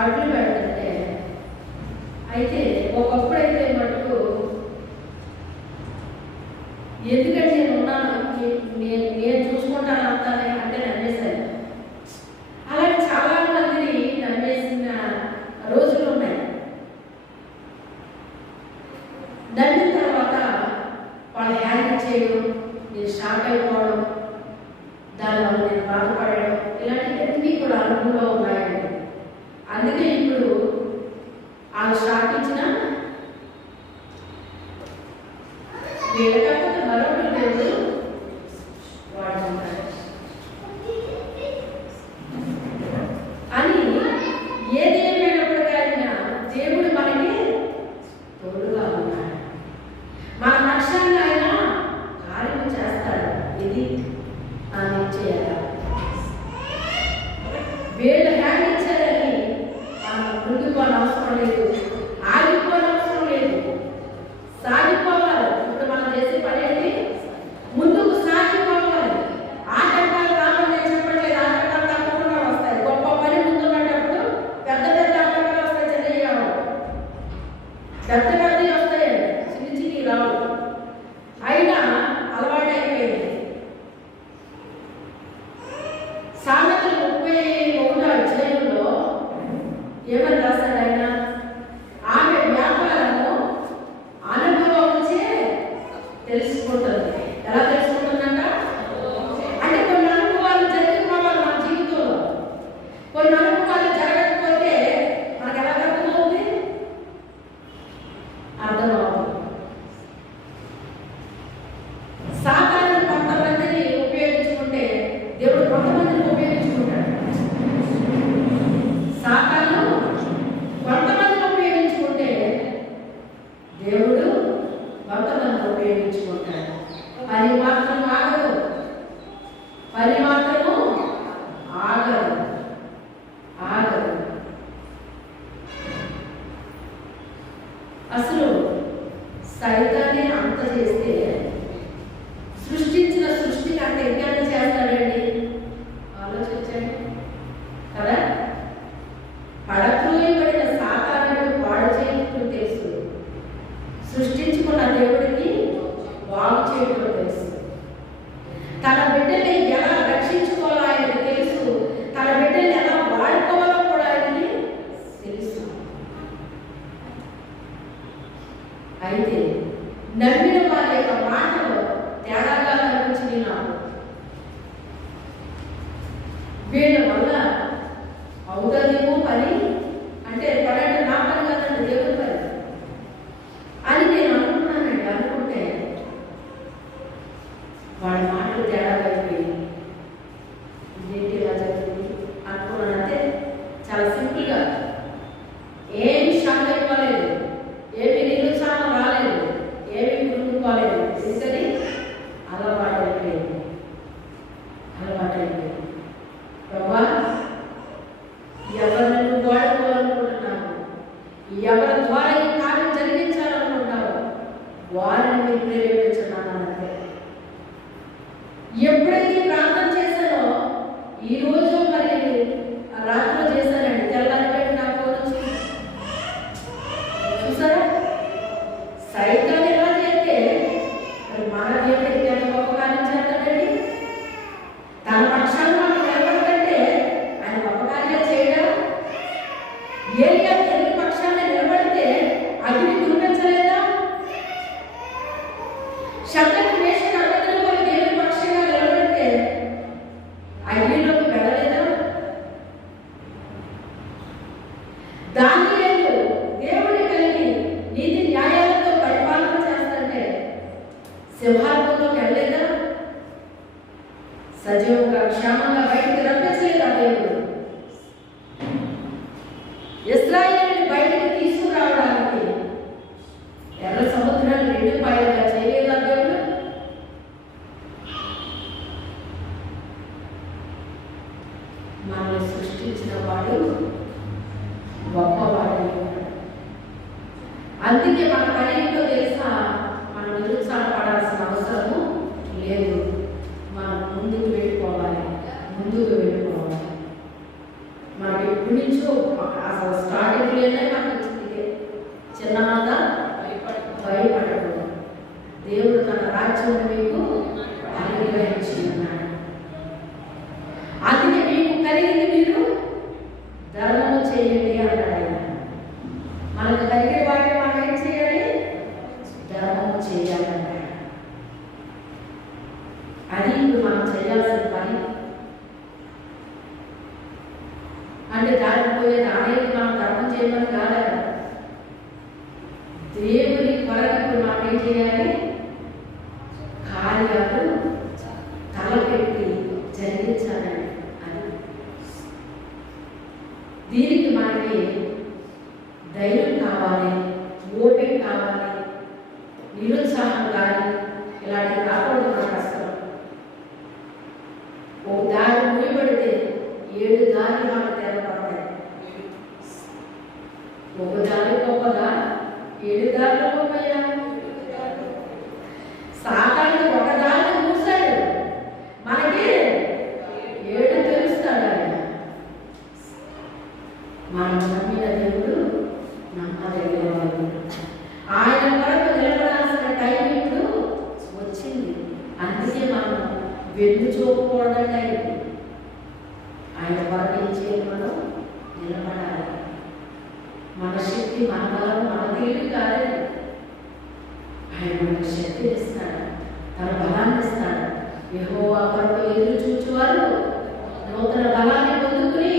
అడ్డు పెడుతుంటే అయితే ఒకప్పుడైతే మటుకు ఎందుకంటే నేను ఉన్నాను, నేను చూసుకుంటాను అంతానే అంటే నమ్మేశాను. అలాగే చాలా మందిని నమ్మేసిన రోజులు ఉన్నాయి. నమ్మిన తర్వాత వాళ్ళు హ్యాండిల్ చేయడం, నేను షాక్ అయిపోవడం, దానివల్ల నేను బాధపడడం, ఇలాంటివన్నీ కూడా అనుభవంలో ఉన్నాయండి. అందుకే ఇప్పుడు వాళ్ళు షాక్ ఇచ్చినా వీళ్ళకపోతే మరొకటి లేదు వాడుకుంటారు అని. ఏదేమైనప్పటికైనా దేవుడు మనకి తోడుగా ఉన్నాడు. మన లక్ష్యాన్ని ఆయన కార్యం చేస్తాడు. ఇది అని చేయాలి. వీళ్ళు హ్యాండ్ ఇచ్చారని మనం ముందుకోని అవసరం లేదు, ఆగిపోని అవసరం లేదు, సాగిపోవాలి. ఇప్పుడు మనం చేసే పని ఏంటి? ముందుకు సాగిపోవాలి. ఆటంకాలు రావడం నేను చెప్పట్లేదు, ఆటంకాలు తప్పకుండా వస్తాయి. గొప్ప పని ముందున్నప్పుడు పెద్ద పెద్ద ఆటంకాలు వస్తాయి, చిన్నవి రావు. పెద్ద పెద్దవి వస్తాయండి, చిన్న చిన్నవి రావు. అయినా అలవాటు అయిపోయింది. సామెతలు 31వ అధ్యాయంలో ఏమని రాశాడు ఆయన? ఆమె వ్యాపారము అనుభవించే తెలుసుకుంటుంది. ఎలా తెలుసుకుంటుందంట? అంటే కొన్ని అనుభవాలు జరిగిపోవాలి మన జీవితంలో. కొన్ని అనుభవాలు జరగకపోతే మనకు ఎలా అర్థమవుతుంది? అర్థమవుతుంది. సాతాను కొంతమందిని ఉపయోగించుకుంటే దేవుడు కొంతమందిని ఉపయోగించుకుంటాడు. సాతాను కొంతమందిని ఉపయోగించుకుంటే దేవుడు కొంతమందిని ఉపయోగించుకుంటాడు. పని మాత్రం ఆగదు, పని మాత్రము ఆగదు, ఆగదు. అసలు సైతాన్ని అంత చేస్తే సృష్టించిన సృష్టిని అంత ఇంకెంత చేస్తాడండి? ఆలోచించండి కదా. పడత్రోయబడిన సాతానుడు పాడు చేయడం తెలుసు, సృష్టించుకున్న దేవుడికి బాగు చేయడం తెలుసు. తన బిడ్డని ఎలా రక్షించుకోవాలో ఆయనకి తెలుసు, తన బిడ్డని ఎలా వాడుకోవాలో కూడా ఆయనకి తెలుసు. అయితే నమ్మిన వారి యొక్క మాటలో తేడాగా అనిపించింది నాకు. వీళ్ళ వల్ల అవుతుందేమో పని, అంటే పని అంటే నా పని కాదండి, దేవుడి పని అని నేను అనుకున్నానండి. అనుకుంటే వాళ్ళ మాటలు తేడాగా అయిపోయింది. ఇదేంటి ఇలా జరిగింది అనుకున్నాను. అంటే చాలా సింపుల్గా, ఏమి షాక్ అయిపోలేదు, ఏమి నిరుత్సాహం రాలేదు, ఏమి కురుకుపోలేదు. ఎందుకని? అలవాటు అయిపోయింది, అలవాటు అయిపోయింది. ప్రభా, ఎవరిని నువ్వు వాడుకోవాలనుకుంటున్నావు, ఎవరి ద్వారా ఈ కార్యం జరిగించాలనుకుంటున్నావు, వారిని మీరు ప్రేరేపించున్నాను అంటే. ఎప్పుడైతే ప్రార్థన చేశానో, ఈరోజు మరి రాత్రి చేశానండి, తెల్లారి నాకు ఫోన్ వచ్చింది. సృష్టించిన వాడు గొప్పవాడు. అందుకే మన పని ఏంటో తెలుసా? మనం నిరుత్సాహపడాల్సిన అవసరము లేదు. మనం ముందుకు వెళ్ళిపోవాలి. మనకి ఎప్పటి నుంచో అసలు స్టార్టింగ్ లేనే మనకి చిన్నగా భయపడకూడదు. దేవుడు తన రాజ్యం మీకు అనుగ్రహించి ఉన్నాడు. అందుకే మీకు కలిగింది మీరు ధర్మము చేయండి అన్నాడు ఆయన. మనకు కలిగే వాటిని మనం ఏం చేయాలి? ధర్మము చేయాలన్నాడు. అది ఇప్పుడు మనం చేయాల్సిన పని. అంటే దారిపోయే దానికి మనం ధర్మం చేయమని కాదు. దేవుని కొరకు ఇప్పుడు మనం ఏం చేయాలి? కార్యాలు తలపెట్టి జరిగించాలని. అది దీనికి మనకి ధైర్యం కావాలి, ఓపిక కావాలి, నిరుత్సాహం కానీ ఇలాంటివి రాకూడదు. మనకు అసలు ఒక దారి ముడిపడితే 7 దారి మనకు తెరపడతాయి. ఒక దారి గొప్పగా 7 దారిలో గొప్పయ్యా. సాతానుడు ఒక దారిని మూసాడు, మనకి 7 తెలుస్తాడు ఆయన. మనం నమ్మిన దేవుడు నమ్మదగినవాడు. ఆయన కొరకు నిలబడాల్సిన టైం ఇప్పుడు వచ్చింది. అందుకే మనం వెన్ను చూపకూడదండి. ఆయన కొరకు ఏం చేయాలి? మనం నిలబడాలి. మన శక్తి, మన బలం, మన తెలివి కాలేదు. ఆయన మనకు శక్తిని ఇస్తాడు, తన బలాన్ని ఇస్తాడు. యెహోవా కొరకు ఎదురు చూచువారు నూతన బలాన్ని పొందుకుని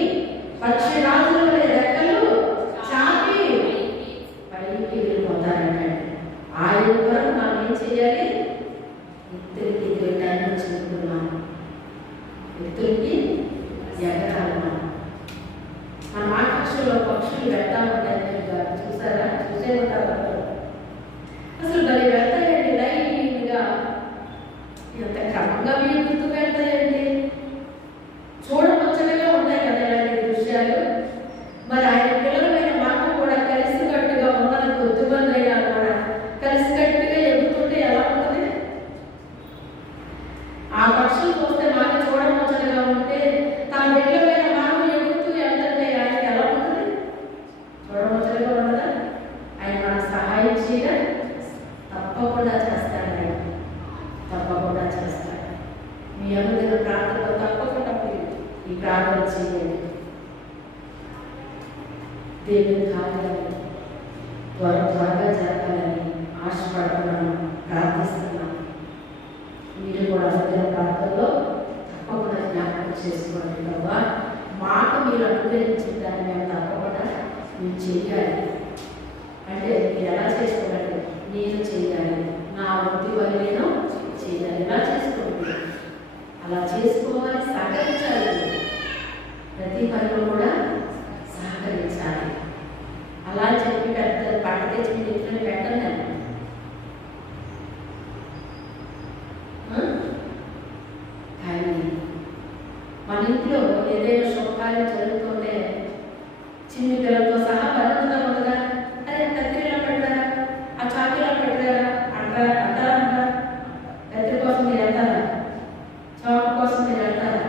పక్షి రాజుల వలె రెక్కలు చాపి పైకి వెళ్ళిపోతారంటే ఆయన కొరకు మనం ఏం చేయాలి? ఇద్దరికి టైం చెప్తున్నాం. ఇద్దరికి ఎగరాలి. మన ఆకాశంలో పక్షులు వెళ్తా ఉంటాయి. చూసారా? చూసే ఉంటారు. అసలు భలే వెళ్తాయండి. లైన్గా ఎంత క్రమంగా మీరు గుర్తు వెళ్తాయండి. చూడముచ్చటగా ఉంటాయి కదా ఇలాంటి దృశ్యాలు. మరి ఆయన పిల్లలమైన మనం కూడా కలిసికట్టుగా ఉన్న కొద్దిమంది అయినా కూడా కలిసికట్టుగా ఎగురుతుంటే ఎలా ఉంటుంది? ఆ పక్షులు చూస్తే మాకు చూడముచ్చటగా ఉంటే తన పిల్లలమైన మనం ఎగురుతూ వెళ్తుంటే ఆయనకి ఎలా ఉంటుంది? చూడముచ్చటగా ఉండదా? ఆయన మనకు సహాయం చేయడం తప్పకుండా చేస్తాడు. ఆయన తప్పకుండా చేస్తాడు. మీ అందరి ప్రార్థనలో తప్పకుండా ఈ ప్రార్థన చేయండి. దేవుని కార్యాలు త్వరగా జరగాలని ఆశపడుతున్నాను, ప్రార్థిస్తున్నాను. మీరు కూడా అందరి ప్రార్థనలో తప్పకుండా జ్ఞాపకం చేసుకోండి. ప్రభా, మాకు మీరు అనుగ్రహించిన దాన్ని మేము తప్పకుండా మేము చేయాలి. అంటే మీరు ఎలా చేసుకోవాలి? నేను చేయాలి, నా వృత్తి వల్ల నేను చేయాలి. ఎలా చేసుకోండి? అలా చేసుకోవాలి, సహకరించాలి. ప్రతి పనిలో కూడా సహకరించాలి. అలా చెప్పి పెద్ద పంట తెచ్చి మీ ఇంట్లో పెట్టండి. కానీ మన ఇంట్లో ఏదైనా శుభకార్యం జరుగుతుంటే చిన్ని పిల్లలతో సహా భద్రతగా ఉండదా? అరే కత్తిరిలో పెట్టారా, ఆ చాకులో పెట్టారా అంటారా? కత్తిరి కోసం మీరు వెళ్తారా? చాకు కోసం మీరు వెళ్తారా?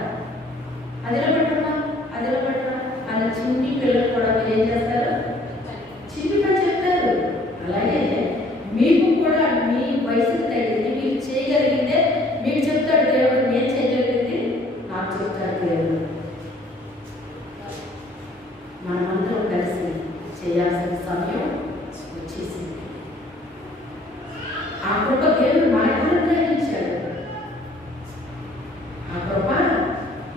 అదిలో పెట్టమ్మా, అదిలో పెట్టరా అన్న చిన్ని పిల్లలు కూడా మీరు ఏం చేస్తారు? చిన్నగా చెప్తారు. అలాగే మీకు కూడా మీ వయసుకు తగ్గింది, మీరు చేయగలిగిందే మీకు చెప్తాడు దేవుడు. నేను చేయగలిగింది నాకు చెప్తాడు దేవుడు. మనమందరం కలిసి చేయాల్సిన సమయం వచ్చేసింది. ఆ కృప దేవుడు మనకు అనుగ్రహించాడు. ఆ కృప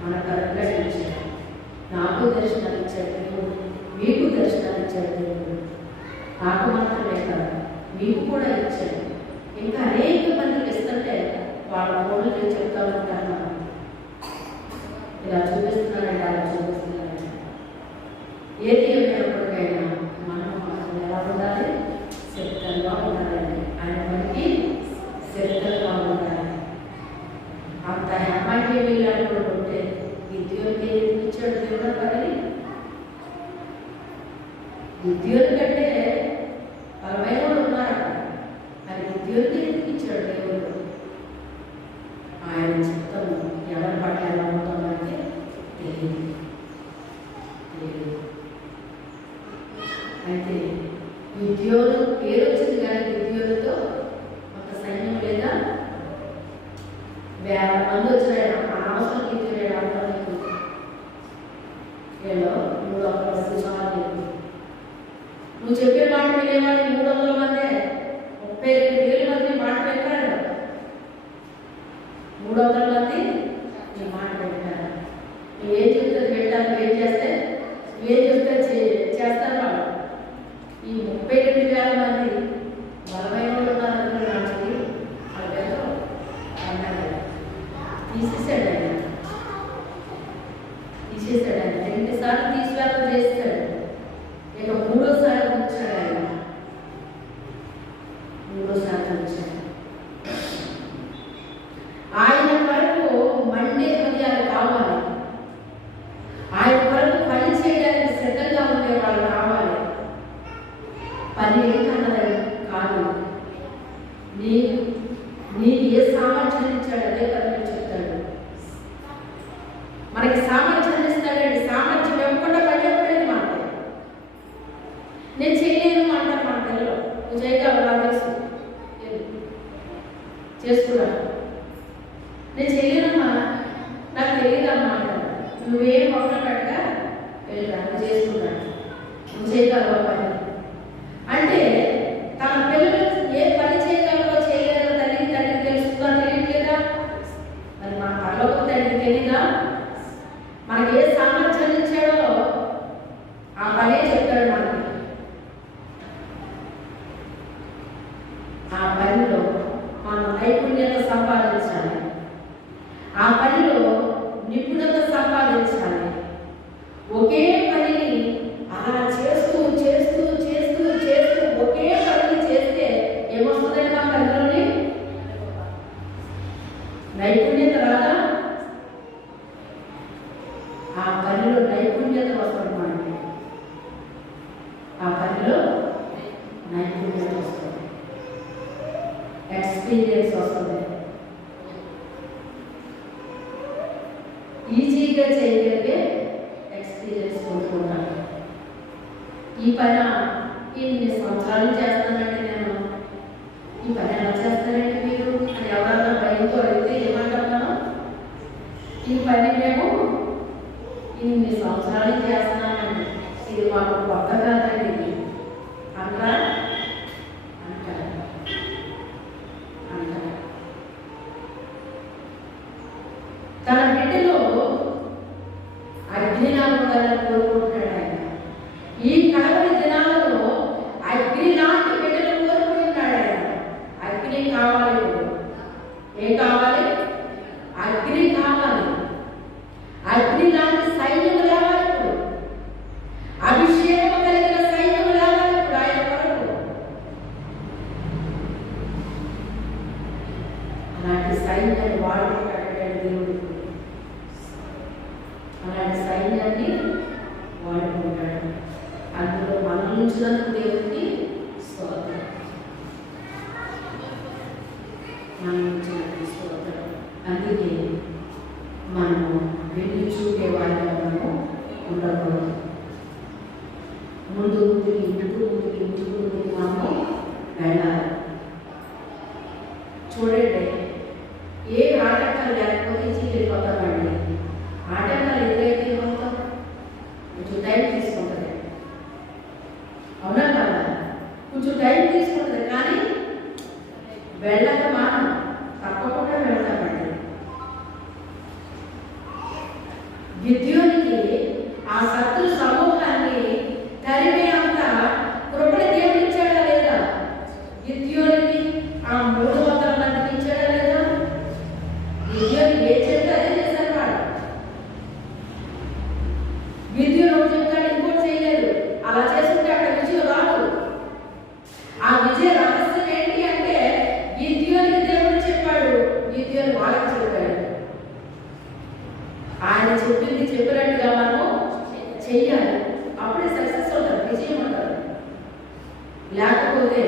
మనకు అనుగ్రహించాడు. నాకు దర్శనాలు ఇచ్చాడు దేవుడు, మీకు దర్శనాలు ఇచ్చాడు దేవుడు. నాకు మాత్రమే కాదు, మీకు కూడా ఇచ్చాడు. ఇంకా అనేక మందికి ఇస్తుంటే వాళ్ళ ఫోన్లు నేను చెప్తా ఉంటాను. ఇలా చూపిస్తున్నారండి, అలా చూపిస్తున్నారండి. ఏది ఏమైనప్పటికైనా మనం ఎలా ఉండాలి? సిద్ధంగా ఉండాలండి. ఆయన మనకి సిద్ధంగా ఉండాలి. అంత అమ్మాయికి వీళ్ళు అనుకుంటుంటే విద్యుత్ ఇచ్చాడు దేవుడు. కానీ గిద్యోను కంటే బలమైన వాళ్ళు ఉన్నారు. అది గిద్యోనుకి ఇచ్చాడు దేవుడు. ఆయన చిత్తం ఎవరి పట్ల ఎలా ఉంటుందంటే తెలియదు. అయితే గిద్యోను పేరు వచ్చింది, కానీ గిద్యోనుతో ఒక సైన్యం లేదా 1000 మంది వచ్చాడు. అనవసరం గిద్యోను అంటారు. ఏలో 300 సంవత్సరాలు నువ్వు చెప్పే మాట వినేవాడి 300 మందే, 32,000 మంది మాట పెట్టాడు. 300 మంది నీ మాట పెట్టారు. నువ్వేం చెప్తే పెట్టాలి, ఏం చేస్తే చేస్తారు వాళ్ళు. ఈ 32,000 మంది బలమైన వాళ్ళు ఉన్నారనుకున్నాడు. వాళ్ళతో అన్నాడు, తీసేసాడు ఆయన. 2 సార్లు తీసుకురాక చేస్తాడు. ఇక 3వసారి వచ్చాడు ఆయన. 3వసారి వచ్చాడు. ఆయన కొరకు మండే హృదయాలు కావాలి. ఆయన కొరకు పని చేయడానికి సిద్ధంగా ఉండే వాళ్ళు కావాలి. పని ఏంటన్నది కాదు, నీకు ఏ సామర్థ్యాన్ని ఇచ్చాడు అదే పని చెప్తాడు. మనకి సామర్థ్యాన్ని ఇస్తాడండి. సామర్థ్యం ఇవ్వకుండా పని చెప్పలేదు మాట. నేను చేయలేను అంటాను మన పిల్లలు. నువ్వు చేయగలవా తెలుసు చేసుకున్నా. నేను చేయలేనమ్మా, నాకు తెలియదమ్మా అంటాను. నువ్వేం మొక్కలు పెట్టగా వెళ్ళరా, నువ్వు చేసుకున్నాను. నువ్వు చేయగలవా పని అంటే తన పిల్లలు ఏ పని చేయగలవో చేయలేదో తండ్రికి తెలుస్తుందా తెలియట్లేదా? మరి మన పర్లోకి తండ్రికి తెలియదా? మనకి ఏ సామర్థ్యాన్ని ఇచ్చాడో ఆ పనే చెప్తాడు మనకి. ఆ పనిలో మనం నైపుణ్యత సంపాదించాలి. ఆ పనిలో నిపుణత సంపాదించాలి. ఒకే పనిని అలా చేస్తూ చేస్తూ చేస్తూ చేస్తూ ఒకే పనిని చేస్తే ఏమొస్తుందంటే ఆ పనిలోని నైపుణ్యత రాదా? ఆ పనిలో నైపుణ్యత వస్తుంది మనకి. ఆ పనిలో నైపుణ్యత వస్తుంది, ఎక్స్పీరియన్స్ వస్తుంది. ఈజీగా చేయగలిగే ఎక్స్పీరియన్స్ కోరుకుంటాను. ఈ పని ఇన్ని సంవత్సరాలు చేస్తానండి నేను, ఈ పని ఎలా చేస్తానండి మీరు అని ఎవరన్నా భయంతో అడిగితే ఏమంటాను? ఈ పని మేము ఇన్ని సంవత్సరాలు చేస్తున్నానండి, ఇది మాకు కొత్త కాదండి అంటారా? అంటారు. తన బిడ్డలో అగ్నిలాగా కోరుకుంటున్నాడు ఆయన. ఈ కడవరి దినాలలో అగ్ని లాంటి బిడ్డలు కోరుకుంటున్నాడు ఆయన. అగ్ని కావాలి. ఏం కావాలి? అగ్ని కావాలి. అగ్ని లాంటి సైన్యము రావాలి. ఇప్పుడు అభిషేకం కలిగిన సైన్యము రావాలి ఇప్పుడు ఆయన కొరకు. అలాంటి సైన్యాన్ని వాడుకుంటాడు దేవుడు. అలాంటి సైన్యాన్ని వాడుకుంటాడు. అందులో మనం ఉంచినందుకు దేవుడికి స్తోత్రం. మనం ఉంచినందుకు స్తోత్రం. అందుకే మనము వెన్ను చూపే వాళ్ళగా మనము ఉండకూడదు. ముందుకు మనము వెళ్ళాలి. చూడండి, ఏ ఆటంకాలు లేకపోతే వెళ్ళిపోతామండి. ఆటంకాలు ఎదురైతే ఏమవుతాం? కొంచెం టైం తీసుకుంటుంది. అవునా కదా? కొంచెం టైం తీసుకుంటుంది, కానీ వెళ్ళక మనం తప్పకుండా వెళ్తామండి. గిద్యోనుకి ఆ శత్రు సమూహాన్ని తరిమే అంత కృపణ దేవుడు ఇచ్చాడా లేదా? గిద్యోనుకి ఆ 300 మందికి ఇచ్చాడా లేదా? గిద్యోను ఏ చెప్తే అదే చేశారు వాడు. గిద్యోను ఒకటి చెప్తాడు, ఇంకోటి చేయలేదు. అలా చేసుకుంటే అక్కడ విజయం రాదు. ఆ విజయ రహస్యం ఏంటి అంటే గిద్యోనుకి దేవుడు చెప్పాడు, గిద్యోను వాళ్ళకి చెప్పాడు. ఆయన చెప్పింది చెప్పినట్టుగా మనము చెయ్యాలి. అప్పుడే సక్సెస్ అవుతాం. విజయం ఉంటుంది. లేకపోతే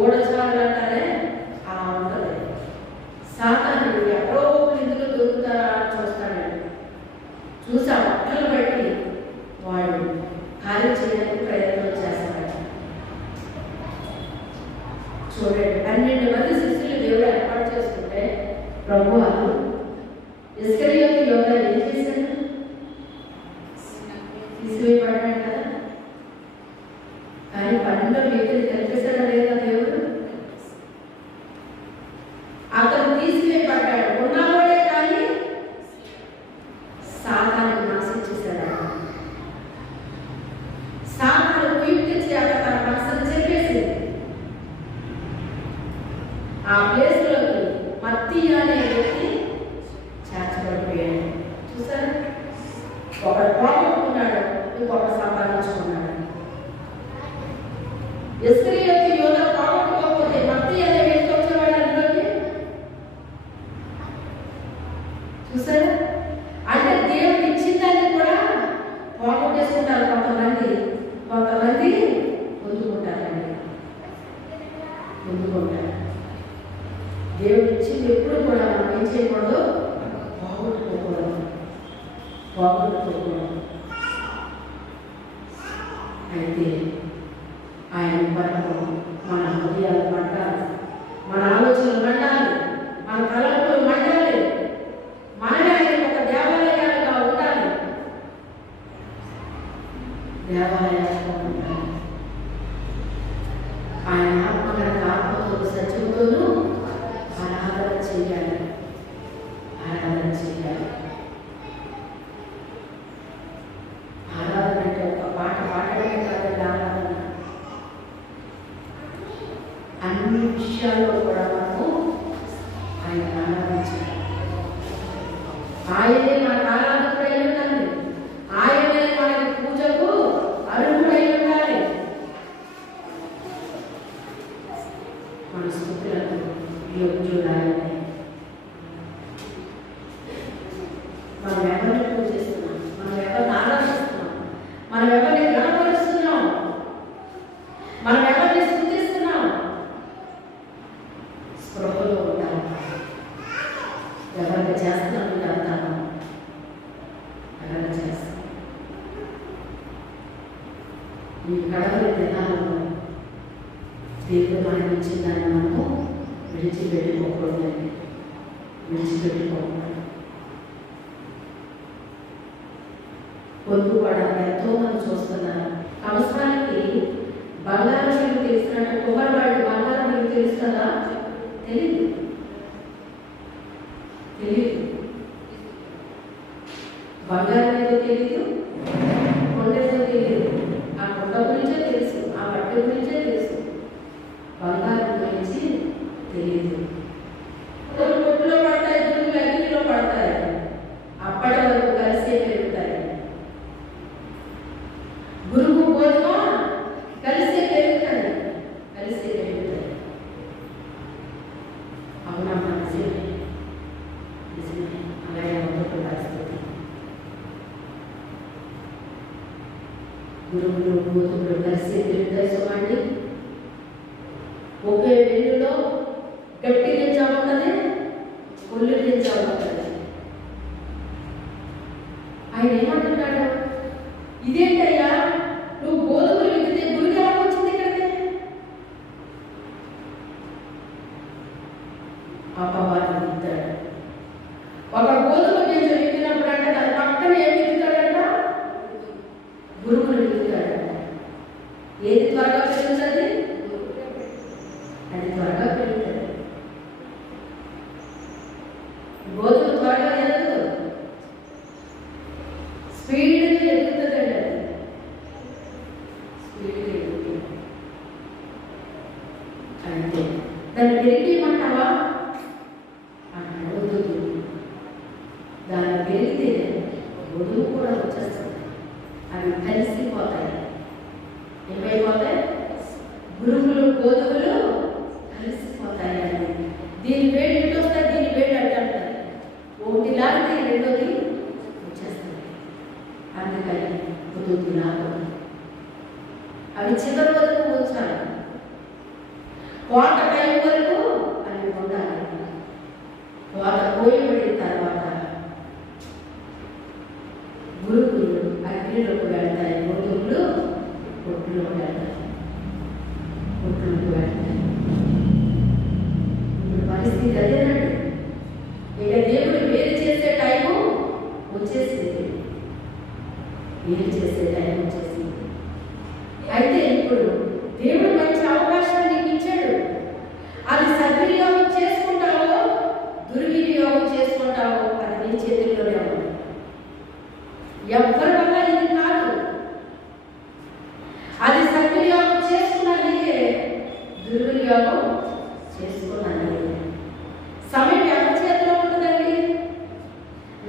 ఓడచారులు అంటారే అలా ఉంటుంది. సాతానుడు ఎక్కడో ఇందులో దొరుకుతారా అని చూస్తాడండి. చూసి ఆ బట్టలు బట్టి వాడు కార్యం చేయడానికి ప్రయత్నం చేస్తాడు. చూడండి, 12 మంది శిష్యులు దేవుడు ఏర్పాటు చేసుకుంటే ప్రభు వాళ్ళు ఇస్కరియోతు యోగా ఏం చేశాడు? తీసివేయబడ్డాడు కదా. కానీ 12 వ్యక్తులు కనిపిస్తాడా లేదా దేవుడు? అతను తీసివేయబడ్డాడు. ఉన్నవాడే కానీ సాతాను నాశనం చేశాడు. సాతాను కుయుక్తి చేత తన మనసును చెప్పేసి ఆ ప్లేస్లోకి మత్తయి అనే వ్యక్తి చేర్చబడిపోయాడు. చూసారా, ఒకడు పోగొట్టుకున్నాడు, ఇంకొకడు సంపాదించుకున్నాడు. ఇస్కరియోతు యోధ పోగొట్టుకోకపోతే మత్తయి అనే వ్యక్తి వచ్చేవాడు అందులోకి. చూసారా, అంటే దేవుడు ఇచ్చిందని కూడా పోగొట్టేసుకుంటారు కొంతమంది పొందుకుంటారండి. దేవుడు ఇచ్చింది ఎప్పుడు కూడా మనం ఏం చేయకూడదు? పోగొట్టుకోకూడదు. అయితే ఆయన పట్ల మన హృదయాలు మండాలి, మన ఆలోచనలు మండాలి, మన తలపులు మండాలి. మనమే ఆయన ఒక దేవాలయాలుగా ఉండాలి. దేవాలయాలుగా ఉండాలి. ఆయన ఆత్మగత ఆత్మతో సత్యంతోనూ ఆరాధన చేయాలి. ఆరాధన అంటే ఒక పాట పాడమే కాదండి. ఆరాధన అన్ని విషయాల్లో కూడా మనము ఆయన ఆరాధించాలి. ఆయనే మనకు ఆరాధకుడై ఉండాలి. ఆయనే మనకి పూజకు అర్హుడై ఉండాలి. మన స్తుతులకు యోగ్యుడాయనే. మనం ఎవరిని పూజిస్తున్నాం? మనం ఎవరిని ఆరాధిస్తున్నాం? మనం ఎవరిని గణపరుస్తున్నాం? మనం ఎవరిని స్తుతిస్తున్నాం? స్పృహలో ఉంటాం. ఎవరికి చేస్తున్నాం? వెళ్తాము, ఎవరికి చేస్తాం? ఈ కడవరి దినాలలో దేవుడు మనం ఇచ్చిన దాన్ని మనము విడిచిపెట్టుకోకూడదండి. పొందుకోవడానికి ఎంతో మంది చూస్తున్నారు. అవసరానికి బంగారం మీకు తెలుస్తున్నట్టు కొబ్బరివాడి బంగారం మీకు తెలుస్తుందా? తెలీదు. బంగారం ఏదో తెలీదు, కొండ ఏదో తెలీదు. ఆ కొండ గురించే తెలుసు, ఆ బట్ట గురించే తెలుసు, బంగారం గురించి తెలియదు. కొట్టులో పడతాయి, గురువులు అగ్నిలో పడతాయి. అప్పటి వరకు కలిసే పెరుగుతాయి. గురువు గోధుమ కలిసే పెరుగుతాయి. అవునమ్మా, నిజమే. అలాగే అవుతుంది పరిస్థితి. గురువులు గోధుమలు కలిసే పెరుగుతాయి. చూడండి, ఒకే వెన్నులో గట్టి గింజ ఉంటుంది, ఒళ్ళు గింజ ఉంటుంది. ఆయన ఏమంటున్నాడు? ఇదేంటయ్యా, నువ్వు గోధుమలు విత్తితే గురికి ఎలా వచ్చింది ఇక్కడికి? అపవాదం విత్తాడు. ఒక గోధుమ గింజ విత్తినప్పుడు అంటే దాని పక్కన ఏం విత్తుతాడంట? గురువులు విత్తుతాడంట. ఏది త్వరగా పెరుగుతుంది? అది త్వరగా పెరుగుతుంది. గోధుమ త్వరగా ఎదుగుతుంది, స్పీడ్గా ఎదుగుతుందండి. అది స్పీడ్గా ఎదుగుతుంది. అంటే దాన్ని పెరిగిమంటావా అన్నాడు. దాన్ని పెరిగితే గోధుమ కూడా వచ్చేస్తుంది. అవి కలిసిపోతాయి. ఏమైపోతాయి? గురువులు గోధుమలు కలిసిపోతాయండి. దీని వేడి ఎటు వస్తాయి? దీని వేడి అంటే అంటారు. ఒకటి లాగితే రెండోది వచ్చేస్తుంది. అందుకని ఉంటుంది నాకు. అవి చివరి వరకు ఉంచాలి, కోట టైం వరకు అవి ఉండాలి. కోట పోయబడిన తర్వాత గురుకులు అగ్నిలోకి వెళ్తాయి, గోధుమలు కొట్టులోకి వెళ్తాయి, కొట్టులోకి వెళ్తాయి. ఇప్పుడు పరిస్థితి అదేనండి. ఇక దేవుడు వేరు చేసే టైము వచ్చేసింది, వేరు చేసే టైం వచ్చేసింది. అయితే ఇప్పుడు దేవుడు మంచి అవకాశాన్ని నీకు ఇచ్చాడు. అది సద్వినియోగం చేసుకుంటావో దుర్వినియోగం చేసుకుంటావో అది నీ చేతుల్లోనే ఉంది. ఎవ్వరి వల్ల ఇది కాదు. అది సద్వినియోగం చేసుకున్నది, దుర్వినియోగం చేసుకున్నది. సమయం ఎవరి చేతిలో ఉంటుందండి?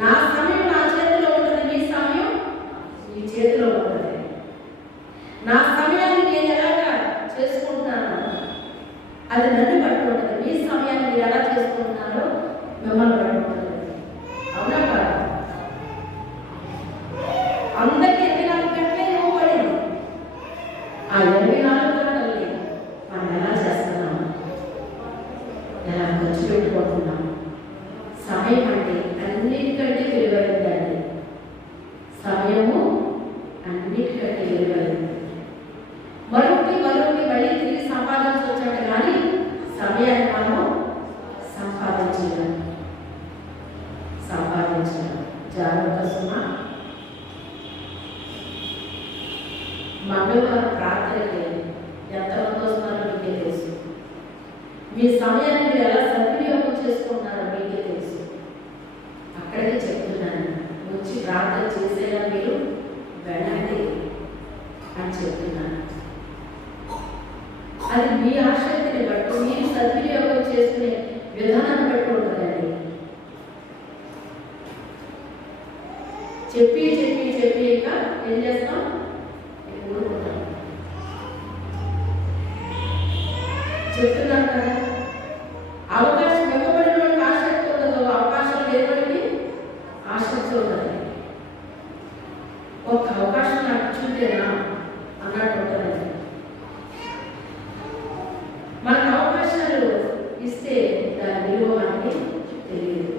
నా సమయం నా చేతిలో ఉంటుంది, మీ సమయం మీ చేతిలో ఉంటుంది. నా సమయాన్ని నేను ఎలాగా చేసుకుంటున్నాను అది నన్ను బట్టి ఉంటుంది. మీ సమయాన్ని మీరు ఎలా చేసుకుంటున్నారో మిమ్మల్ని బట్టి ఉంటుంది. అవునా కాదు? అందరికీ 24 గంటలే ఇవ్వబడింది. ఆ 24 గంటల్ని మనం ఎలా చేస్తున్నాము, ఎలా ఖర్చు పెట్టుకుంటున్నాము? సమయం అంటే అన్నిటికంటే విలువైందండి. సమయము అన్నిటికంటే విలువైంది. మరొకటి మళ్ళీ తిరిగి సంపాదించవచ్చంటే కానీ సమయాన్ని మనం సంపాదించలేము. జాగ్రత్త సుమా. మంగళవారం ప్రార్థనకి ఎంతమంది వస్తున్నారో మీకే తెలుసు. మీ సమయాన్ని మీరు ఎలా సద్వినియోగం చేసుకుంటున్నారో మీకే తెలుసు. అక్కడికే చెప్తున్నాను, వచ్చి ప్రార్థన చేసేలా మీరు వెళ్ళండి అని చెప్తున్నాను. అది మీ ఆసక్తిని బట్టి, మీరు సద్వినియోగం చేసుకునే విధానాన్ని బట్టి ఉంటుందండి. చెప్పి ఇంకా ఏం చేస్తాం? ఊరుకుంటాం. చెప్తున్నాను కదా, అవకాశం ఇవ్వబడిన వాడికి ఆసక్తి ఉండదు, అవకాశం లేనివాడికి ఆసక్తి ఉండదు. ఒక అవకాశం నాకు చూడేనా అన్నట్టు ఉంటుందండి. మనకు అవకాశాలు ఇస్తే దాని విలువ మనకి తెలియదు.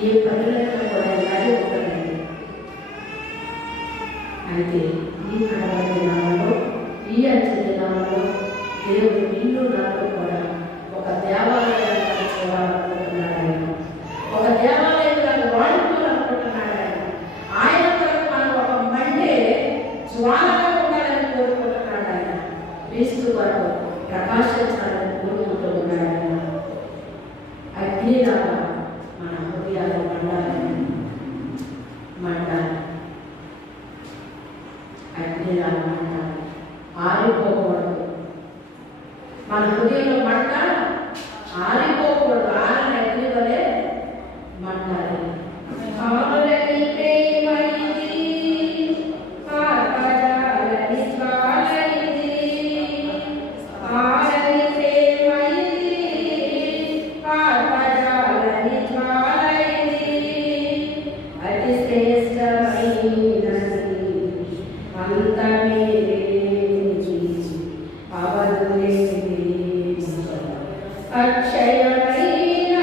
ఏ పనులైనా కూడా ఇలాగే ఉంటుందండి. అయితే ఈ కడవరి దినాలలో, ఈ అంచె దినాలలో దేవుడు నిన్ను నాకు కూడా ఒక దేవాలయాన్ని చూడాలనుకుంటున్నాడు. ఆయన ఒక దేవాలయాన్ని వాడుకోవాలనుకుంటున్నాడు. ఆయన కొరకు మనం ఒక మండే జ్వాలగా ఉండాలని కోరుకుంటున్నాడు. ఆయన క్రీస్తు కొరకు ప్రకాశించాలని కోరుకుంటూ ఉన్నాడు. ఆయన అగ్నిలాగా మన హృదయాలు మండాలి, అగ్నిలాగా మండాలి, ఆరిపోకూడదు. మన హృదయంలో మంట ఆరిపోకూడదు, ఆరిన అగ్ని వలె మండాలి. అక్షయమైన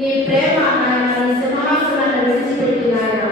నీ ప్రేమ నాయన నీ సింహాసనాన్ని విడిచిపెట్టి నాయన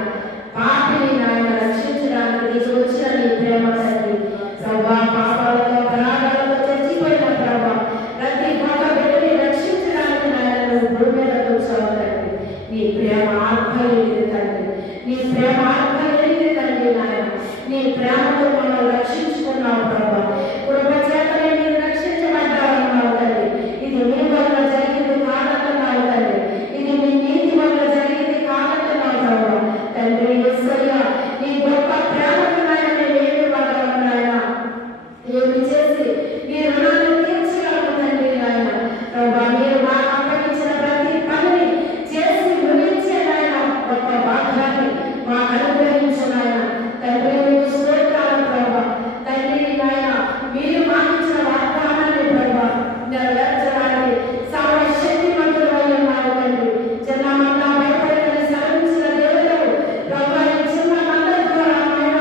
పాపిని నాయన రక్షించడానికి నీకు వచ్చిన నీ ప్రేమ తండ్రి. ప్రభా పాపాలతో అపరాధాలతో చచ్చిపోయిన ప్రభా ప్రతి ఒక్క బిడ్డని రక్షించడానికి నాయన నువ్వు భూమి మీద కూర్చోవు తండ్రి. నీ ప్రేమ ఆత్మలేనిది తండ్రి, నీ ప్రేమ ఆత్మలేనిది తండ్రి నాయన. నీ ప్రేమతో మనం రక్షించుకున్నావు ప్రభా. కృప చేతనే మీరు రక్షించబడ్డారన్నావు తండ్రి. ఇది మీ వల్ల జరిగింది కాదన్నావు తండ్రి. ఇది మీ నీతి వల్ల జరిగింది కాదన్నావు ప్రభా. తండ్రి యేసయ్య నీ గొప్ప ప్రేమకు నాయన మేమేమి వాడము నాయన, ఏమి చేసి నీ రుణాన్ని తీర్చగలము తండ్రి నాయన. ప్రభా మీరు మాకు అప్పగించిన ప్రతి పనిని చేసి ముగించే నాయన గొప్ప భాగ్యాన్ని మాకు అనుగ్రహించు నాయన. తండ్రి మీకు స్తోత్రాలు ప్రభా. తండ్రి నాయన మీరు మాకు ఇచ్చిన వాగ్దానాన్ని ప్రభా నెరవేర్చడానికి సర్వశక్తిమంతుడు అయి ఉన్నావు తండ్రి. జనమంతా భయపడని సెలవించిన దేవుడు ప్రభా ఈ చిన్న మందల ద్వారా నాయన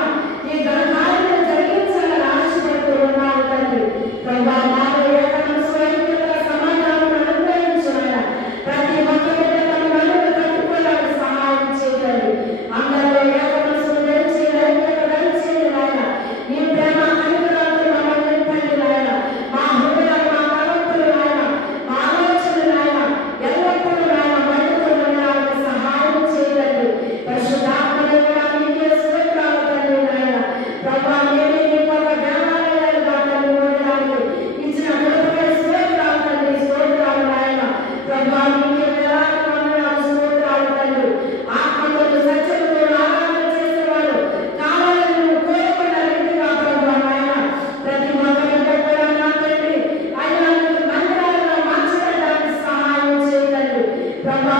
ఈ ఘనకార్యం జరిగించాలని ఆశపడుతూ ఉన్నావు తండ్రి. ప్రభా మాలో ఏకమనసు ఐక్యతల సమాధానం అనుగ్రహించు నాయన. ప్రతి ఒక్క బిడ్డ తన వెలుగు కట్టుకోవడానికి సహాయం చేయండి. అందరిలో ఏకమనసు తెలిసి ఐక్యత కలిసేది నాయన. నీ ప్రేమ కనికరాలతో మమ్మల్ని నింపండి నాయన. మా హృదయాలు మా తలంపులు నాయన మా ఆలోచనలు నాయన ఎల్లప్పుడూ నాయన మట్టితో ఉండడానికి సహాయం చేయండి. పరిశుద్ధాత్మ దేవుడా నీకే స్తోత్రాలు తండ్రి నాయన. ప్రభా నేనే నీ కొత్త దేవాలయాలుగా తండ్రి ఉండడానికి ఇచ్చిన కృపకై స్తోత్రాలు తండ్రి. స్తోత్రాలు నాయన. ప్రభా నీకే వేలాది వందనాలు స్తోత్రాలు తండ్రి. ఆత్మతో సత్యముతో ఆరాధన చేసేవారు కావాలని నువ్వు కోరుకున్న రీతిగా ప్రభా నాయన ప్రతి ఒక్కరి దగ్గర నా తండ్రి అయ్యా నీకు మందిరాలుగా మార్చడానికి సహాయం చేయండి. ప్రభా